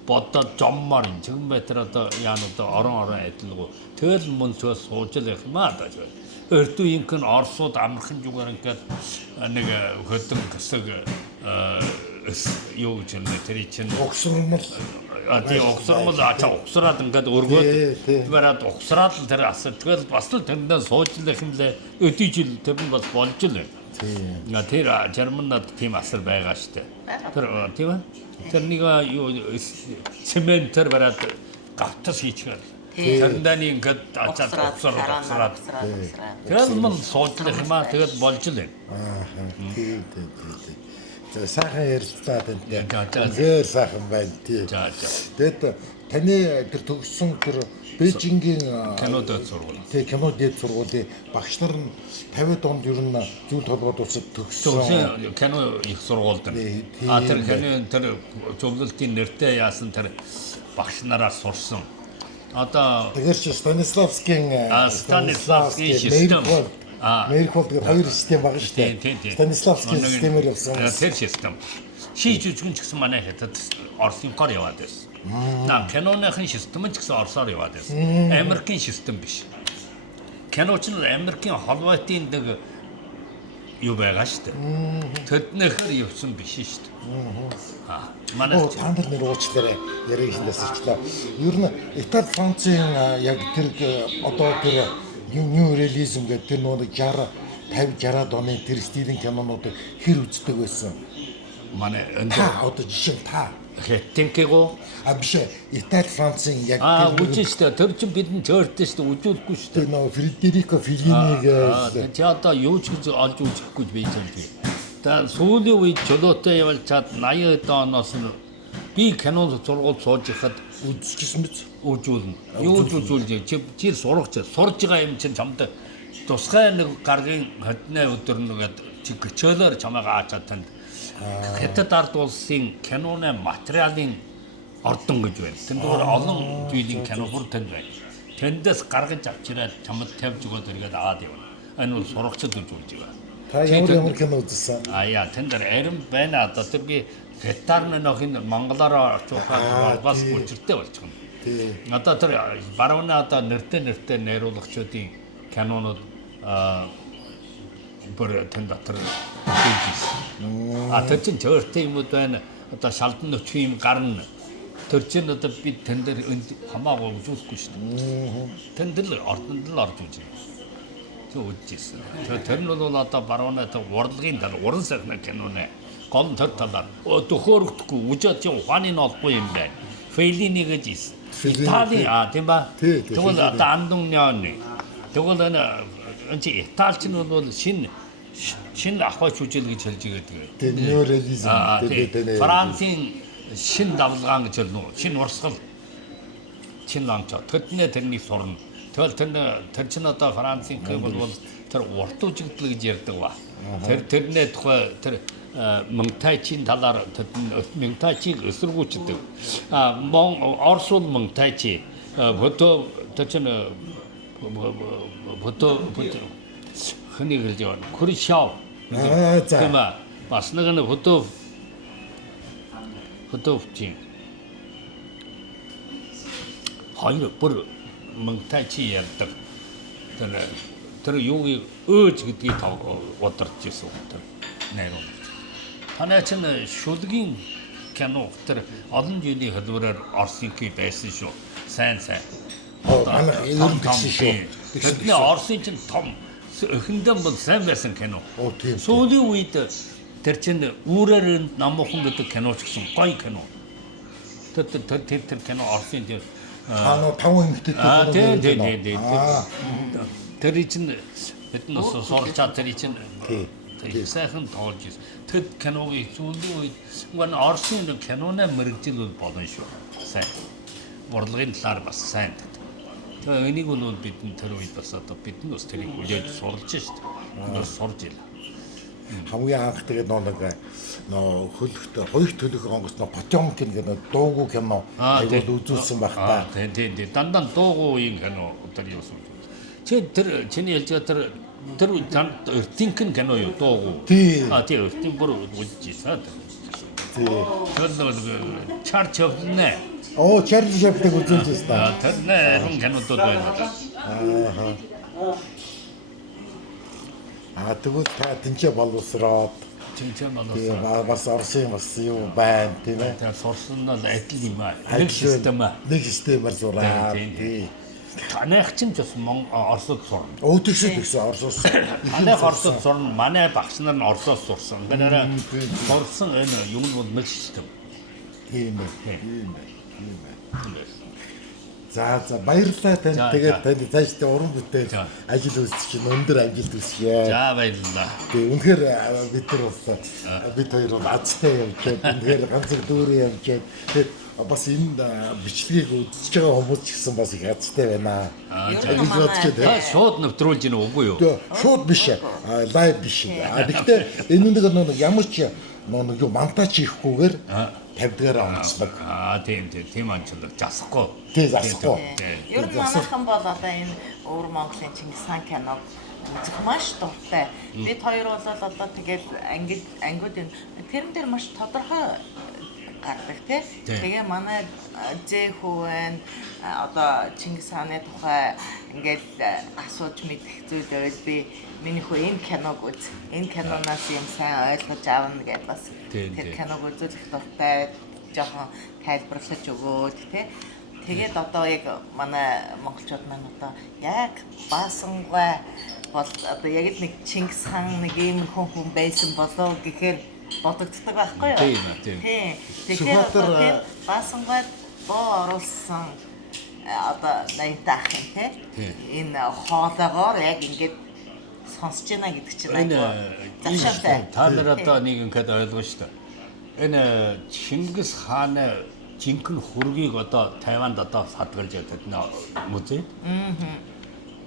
бодоод жоммоор юм. Чигэн байтар одоо яан одоо орон адилгүй. Тэгэл мөнчөөс сууж л их маа даа. Өртөө инхэн Оросууд амархан зүгээр ингээд нэг хөдөн гэсэг юу гэж нэ тэр чинь Угсармал огсормол огсраад ингээд өргөөд бараад огсраад л тэр асар тэгэл бас л тэндээ сууж л их юм лээ. Өдөө жил тэр нь бас болж л байна. Тийм. Тэр Германад тийм асар байгаа штэ. Тэр тийм ээ. Тэр нэг юу цементэр бараад гавтас хийчихэл. Тэрнээ ингээд ачаад огсраад. Тэр мөн суудлах юм аа тэгэл болж л байна. Тийм. За сайхан ярилцлаа тэнтэй. Зэр сайхан байна тий. Тэгэд таны тэр төгссөн тэр Бээжингийн кинод сургууль. Тий, кинод сургуулийн багш нар нь 50 донд ер нь зүйл толгойд усад төгссөн кино их сургуульд. Тэр кино тэр зөвлөлтийн нэртэй яасан тэр багш нараа сурсан. Одоо тэгэхээр чи Станиславскийн систем. Мерков гэдэг хоёр систем байгаа шүү дээ. Станиславскийн системээр явсан. Тэр систем. Шийж үзгэн ч гэсэн манай хятад Оросын гор яваад байсан. Киноныхын систем ч гэсэн Оросоор яваад байсан. Америкийн систем биш. Киноч нь Америкийн холбоотын нэг юу байгаа шүү дээ. Тэднийхэр явсан биш шүү дээ. Манай та нар нэр уучлаарай яриг хэлээс ирчлээ. Ер нь Итали, Францын яг тэр одоо тэр New Realism гэдэг тэр нэг 60 50-60-аад оны тэр стилийн кинонуудыг хэр үздэг байсан. Манай одоо жишээ нь та Хэтинкего биш Итали, Францын яг тэр үгүй шүү дээ. Тэр чинь бидний зөөртэй шүү дээ. Үзүүлэхгүй шүү дээ. Тэр Фредерико Феллинийг чи одоо юу ч гэж олж үзэхгүй байж юм би. Та сүүлийн үед чөлөөтэй явал чад 80 оноос нь би кинонд сургууль сууж хахад үзчихсэн биз? Үзүүлнэ. Юу ч үзүүлж чи сурч сурж байгаа юм чинь чамд тусгай нэг гаргийн hodны өдөр нэгэд чи гчөөлөөр чамайг аачаад танд хятад ард улсын киноны материалын ордон гэж байна. Тэнд олон зүйлийн кино бүр тэнд байна. Тэндээс гаргаж авчираад чамд тавьж өгөөд иргээд аваад явна. Энэ бол сурагчд үзүүлж байгаа. Та ямар кино үзсэн? Яа, тэнд арим байна. Одоо тэр би хятадны нөхөн монголоор очихад бас үлчиртэй болчихно. Тийм. Одоо тэр барууны одоо нэртэй найруулагчдын кинонууд бүр тэнд дотор хийжсэн. Тэр чинь зөөртэй юмуд байна. Одоо шалдан нөчх юм гарна. Тэр чинь одоо бид тэн дээр хамаагүй үзүүлэхгүй шүү дээ. Тэнд л ордонд л орж үзье. Тэг үзчихсэн. Тэр нь бол одоо барууны урлагийн тал уран сайхны киноны гол тэр талаар төхөөрөгдөхгүй үжээд чинь ухааны нолбоо юм байна. Феллини гэж Итали тийм ба. Тэгвэл одоо андун няаны. Тэгвэл энэ Италич нь бол шинэ ахуйч үжил гэж хэлж байгаа. Тэр New Realism гэдэг. Францын шинэ давлгаан гэж хэлнэ. Шинэ урсгал. Шинэ ланч. Тэрний сурна. Тэгвэл тэр чинь одоо Францын бол тэр урт үжигдэл гэж ярьдаг ба. Тэрний тухай тэр Мөнтайчийн талаар Мөнтайчийг эсэргүүцдэг. Орос бол Мөнтайчи фото тэр чинь фото хэнийг хэлж байгаа. Хрущев. Тийм ба. Бас нэг фото чинь хоёр бүр мөнгөтэй чи ярьдаг. Тэр юугийг өөж гэдгийг удирдах гэсэн үг тэр найруу. Танай чинь шүлгийн кино тэр олон жилийн хөдөлгөөр Орсын байсан шүү. Сайн. манай энэ гэсэн шүү. Тэдний Орсын чинь том эхэндээ бол сайн байсан кино. Тийм. Сүүлийн үед тэр чинь үүрээр намуухан гэдэг кино ч гэсэн гоё кино. Тэр кино Орсын тэр нөө 5 эмэгтэй тийм. Тэр чинь бидний сурч чад тэр чинь сайхан тоолж ирсэн. Тэр киногийн сүүлийн үед гэн Орсын киноны мэрэгжил болно шүү. Сайн. Урлагийн талаар бас сайн. Тэгээ энийг бол бидний тэр үед бас одоо бидний бас тэрийг үлээж сурч шүү дээ. Сурж ил. хамгийн анх тэгээд нөө хөлөгт хоёрт хөлөг онгоц нөө Потёмкин гэдэг дуугүй кино айгуул үзүүлсэн байх та. Тийм. Дандаа дуугүй кино одоо юу юм. Тэр чиний хэлж байгаа тэр эртинхэн кино юу дуугүй. Тийм. Тийм эртин бүр үзчихсэн. Тийм. Тэр чарч явнаа. Чарли Чаплинг үзүүлсэн та. Тэр нэрэн кинодод байна. Тэгвэл та тэнцээ боловсроод тийм бас Орсын бас юу байна тийм ээ. Тэр сурсан нь адил юм аа. Нэг системээр зураад тийм. Танайх чинь бас Оросд сурна. Тэгсэн Оросоос. Танайх Оросд сурна. Манай багш нар нь Оросоос сурсан. Гэнээрээ сурсан энэ юм бол нэг систем. Тийм ээ. За баярлалаа танд. Тэгээд танд цаашдаа уран бүтээл ажил үзчих чинь өндөр амжилт хүсье. За баярлалаа. Тэгээ үнэхээр бид хоёр бол азтай явж байна. Үнэхээр ганцхан дүүрэн явж байна. Тэгээд бас энэ бичлэгийг үзэж байгаа хүмүүс ч гэсэн бас их азтай байна. Шууд нэвтрүүлж ийн үгүй юу? Шууд биш. Лайв биш. Гэхдээ энэ нэг ямар ч нэг юу монтаж хийхгүйгээр 50-аар онцлог. Тийм анчлаг засахгүй. Тийм засахгүй. Ер нь манайхан бол одоо энэ өвөр Монголын Чингис хаан киног үзэх маш дуртай. Бид хоёр бол одоо тэгээд ангиудын тэрэн дээр маш тодорхой гардаг тий. Тэгээ манай зэхүү байна. Одоо Чингис хааны тухай ингээд асууж мэдэх зүйл байвал би миний хөө энэ киног үз. Энэ киноноос юм сайн ойлгож авна гэдээ бас тэр киног үзүүлэх дуртай жоохон тайлбарлаж өгөөд тий. Тэгээд одоо яг манай монголчууд маань одоо яг Баасангаа бол одоо яг л нэг Чингис хаан нэг ийм хүн байсан болоо гэхээр бодогддог байхгүй юу? Тийм. Тэгэхээр тэр Баасангаа боо оруулсан одоо 80 таах юм тий. Энэ хоолоогоор яг ингээд сонсож байна гэдэг чинь айгүй завшаатай. Та нар одоо нэг ингээд ойлгоо шүү дээ. Энэ Чингис хааны жинхэнэ хөргийг одоо Тайванд одоо хадгалж тэдний музей.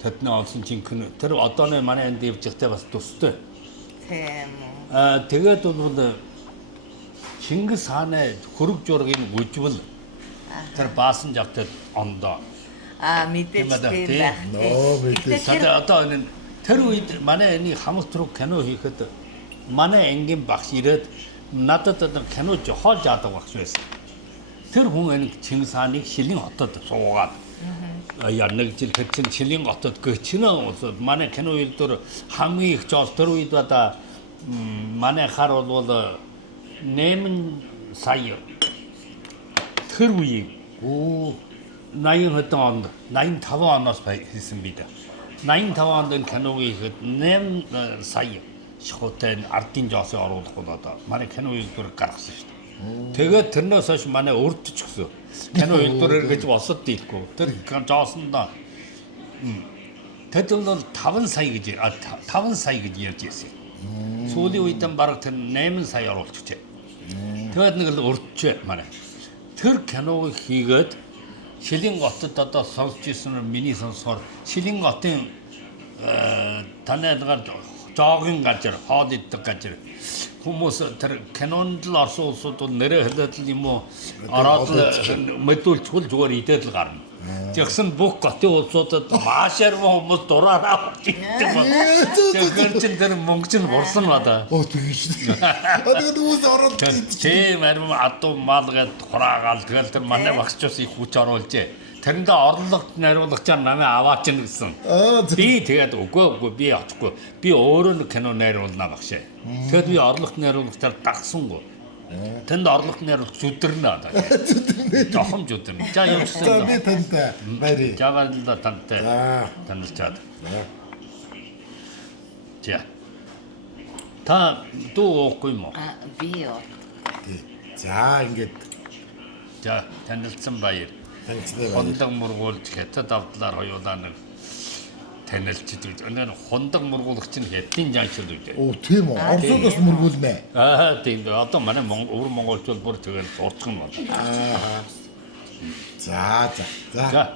Тэдний олсон жинхэнэ тэр одооны манай энд явж байхдаа бас төстэй. Тийм. Тэгээд бол Чингис хааны хөрөг жургийг үжвэл тэр Баасан жавтад ондоо. Мэдээж тийм байх. Мэдээж. Одоо энэ тэр үед манай энэ хамт руу кино хийхэд манай ангийн багш ирээд надад одоо кино жоохолж аадаг багш байсан. Тэр хүн энэ Чингис хааныг Шилэн хотод суугаад яа нэг жил тэр чинь Шилэн хотод гэрчнээ манай кино үйлдвэр хамгийн их жол тэр үед одоо манай хар бол 8 сая тэр үеийг 80 хэдэн онд 85 оноос хийсэн бид. 85 онд энэ киног хийхэд 8 сая шахуутай ардын жоосын оруулах бол одоо манай кино үйлдвэр гаргасан шүү дээ. Тэгээд тэрнээс хойш манай өрдөж гисэн. Кино үйлдвэрээр гэж босод дийлэхгүй. Тэр жоосондоо тэд бол 5 сая гэж ярьж ирсэн. Сүүлийн үед баг тэр 8 сая оруулчихжээ. Тэгээд нэг л өрдөж манай. Тэр киног хийгээд Шилэн хотод одоо сонсч ирсэн миний сонсоор Шилэн хотын танайдгаар жоогийн газар, хоол идэх газар хүмүүс тэр кинонд л орсон улсууд бол нэрээ хэлээд л юм уу ороод мэдүүлчихвэл зүгээр идээд л гарна. Тэгсэн бүх хотын улсуудад маашаар хүмүүс дураараа идэх бол. Тэгэхээр чин тэр мөнгө чин бурсан надаа. Тэгэж. Тэгээд хүмүүс ороод идчих. Тийм адуу мал гээд хураагаал тэгэл тэр манай багчаас их хүч оруулжээ. тэрэндээ орлогод найруулагч намайг аваач гэсэн. Би тэгээд үгүй би очихгүй. Би өөрөө нэг кино найруулнаа багшаа. Тэгээд би орлогод найруулагчаар дагсангүй. Тэнд орлогод найруулагч зүдэрнэ одоо. Жохон зүдэрнэ. За явчихсан. За би тантай баярыг. Жаваалда тантай. Танилцаад. За. Та дуу уухгүй юм уу? Би юу. За ингээд За танилцсан баяр. танилцсан Хондог мургуулж хятад авдлаар хоёулаа нэг танилцж гэж. Өнөө хондог мургуулагч нь хятадын жаншил үү. Оо тийм үү. Оросоос мөргүүлнэ. Тийм дээ. Одоо манай өвөр монголчууд бүр тэгэл урцган байна. За. За.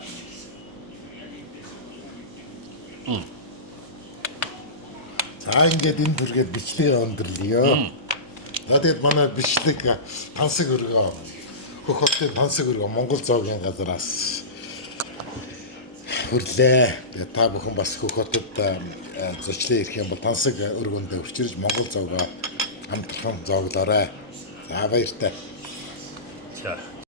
За ингээд энэ бүргээд бичлэгээ өндөрлөё. За тэгээд манай бичлэг тансаг өргөө хөх хотын тансаг өргөө Монгол зоогийн газраас хөрлөө. Тэгээд та бүхэн бас хөх хотод зочлоо ирэх юм бол тансаг өргөөндөө өрчирж Монгол зоогоо хамтран зооглоорой. За баяртай. За.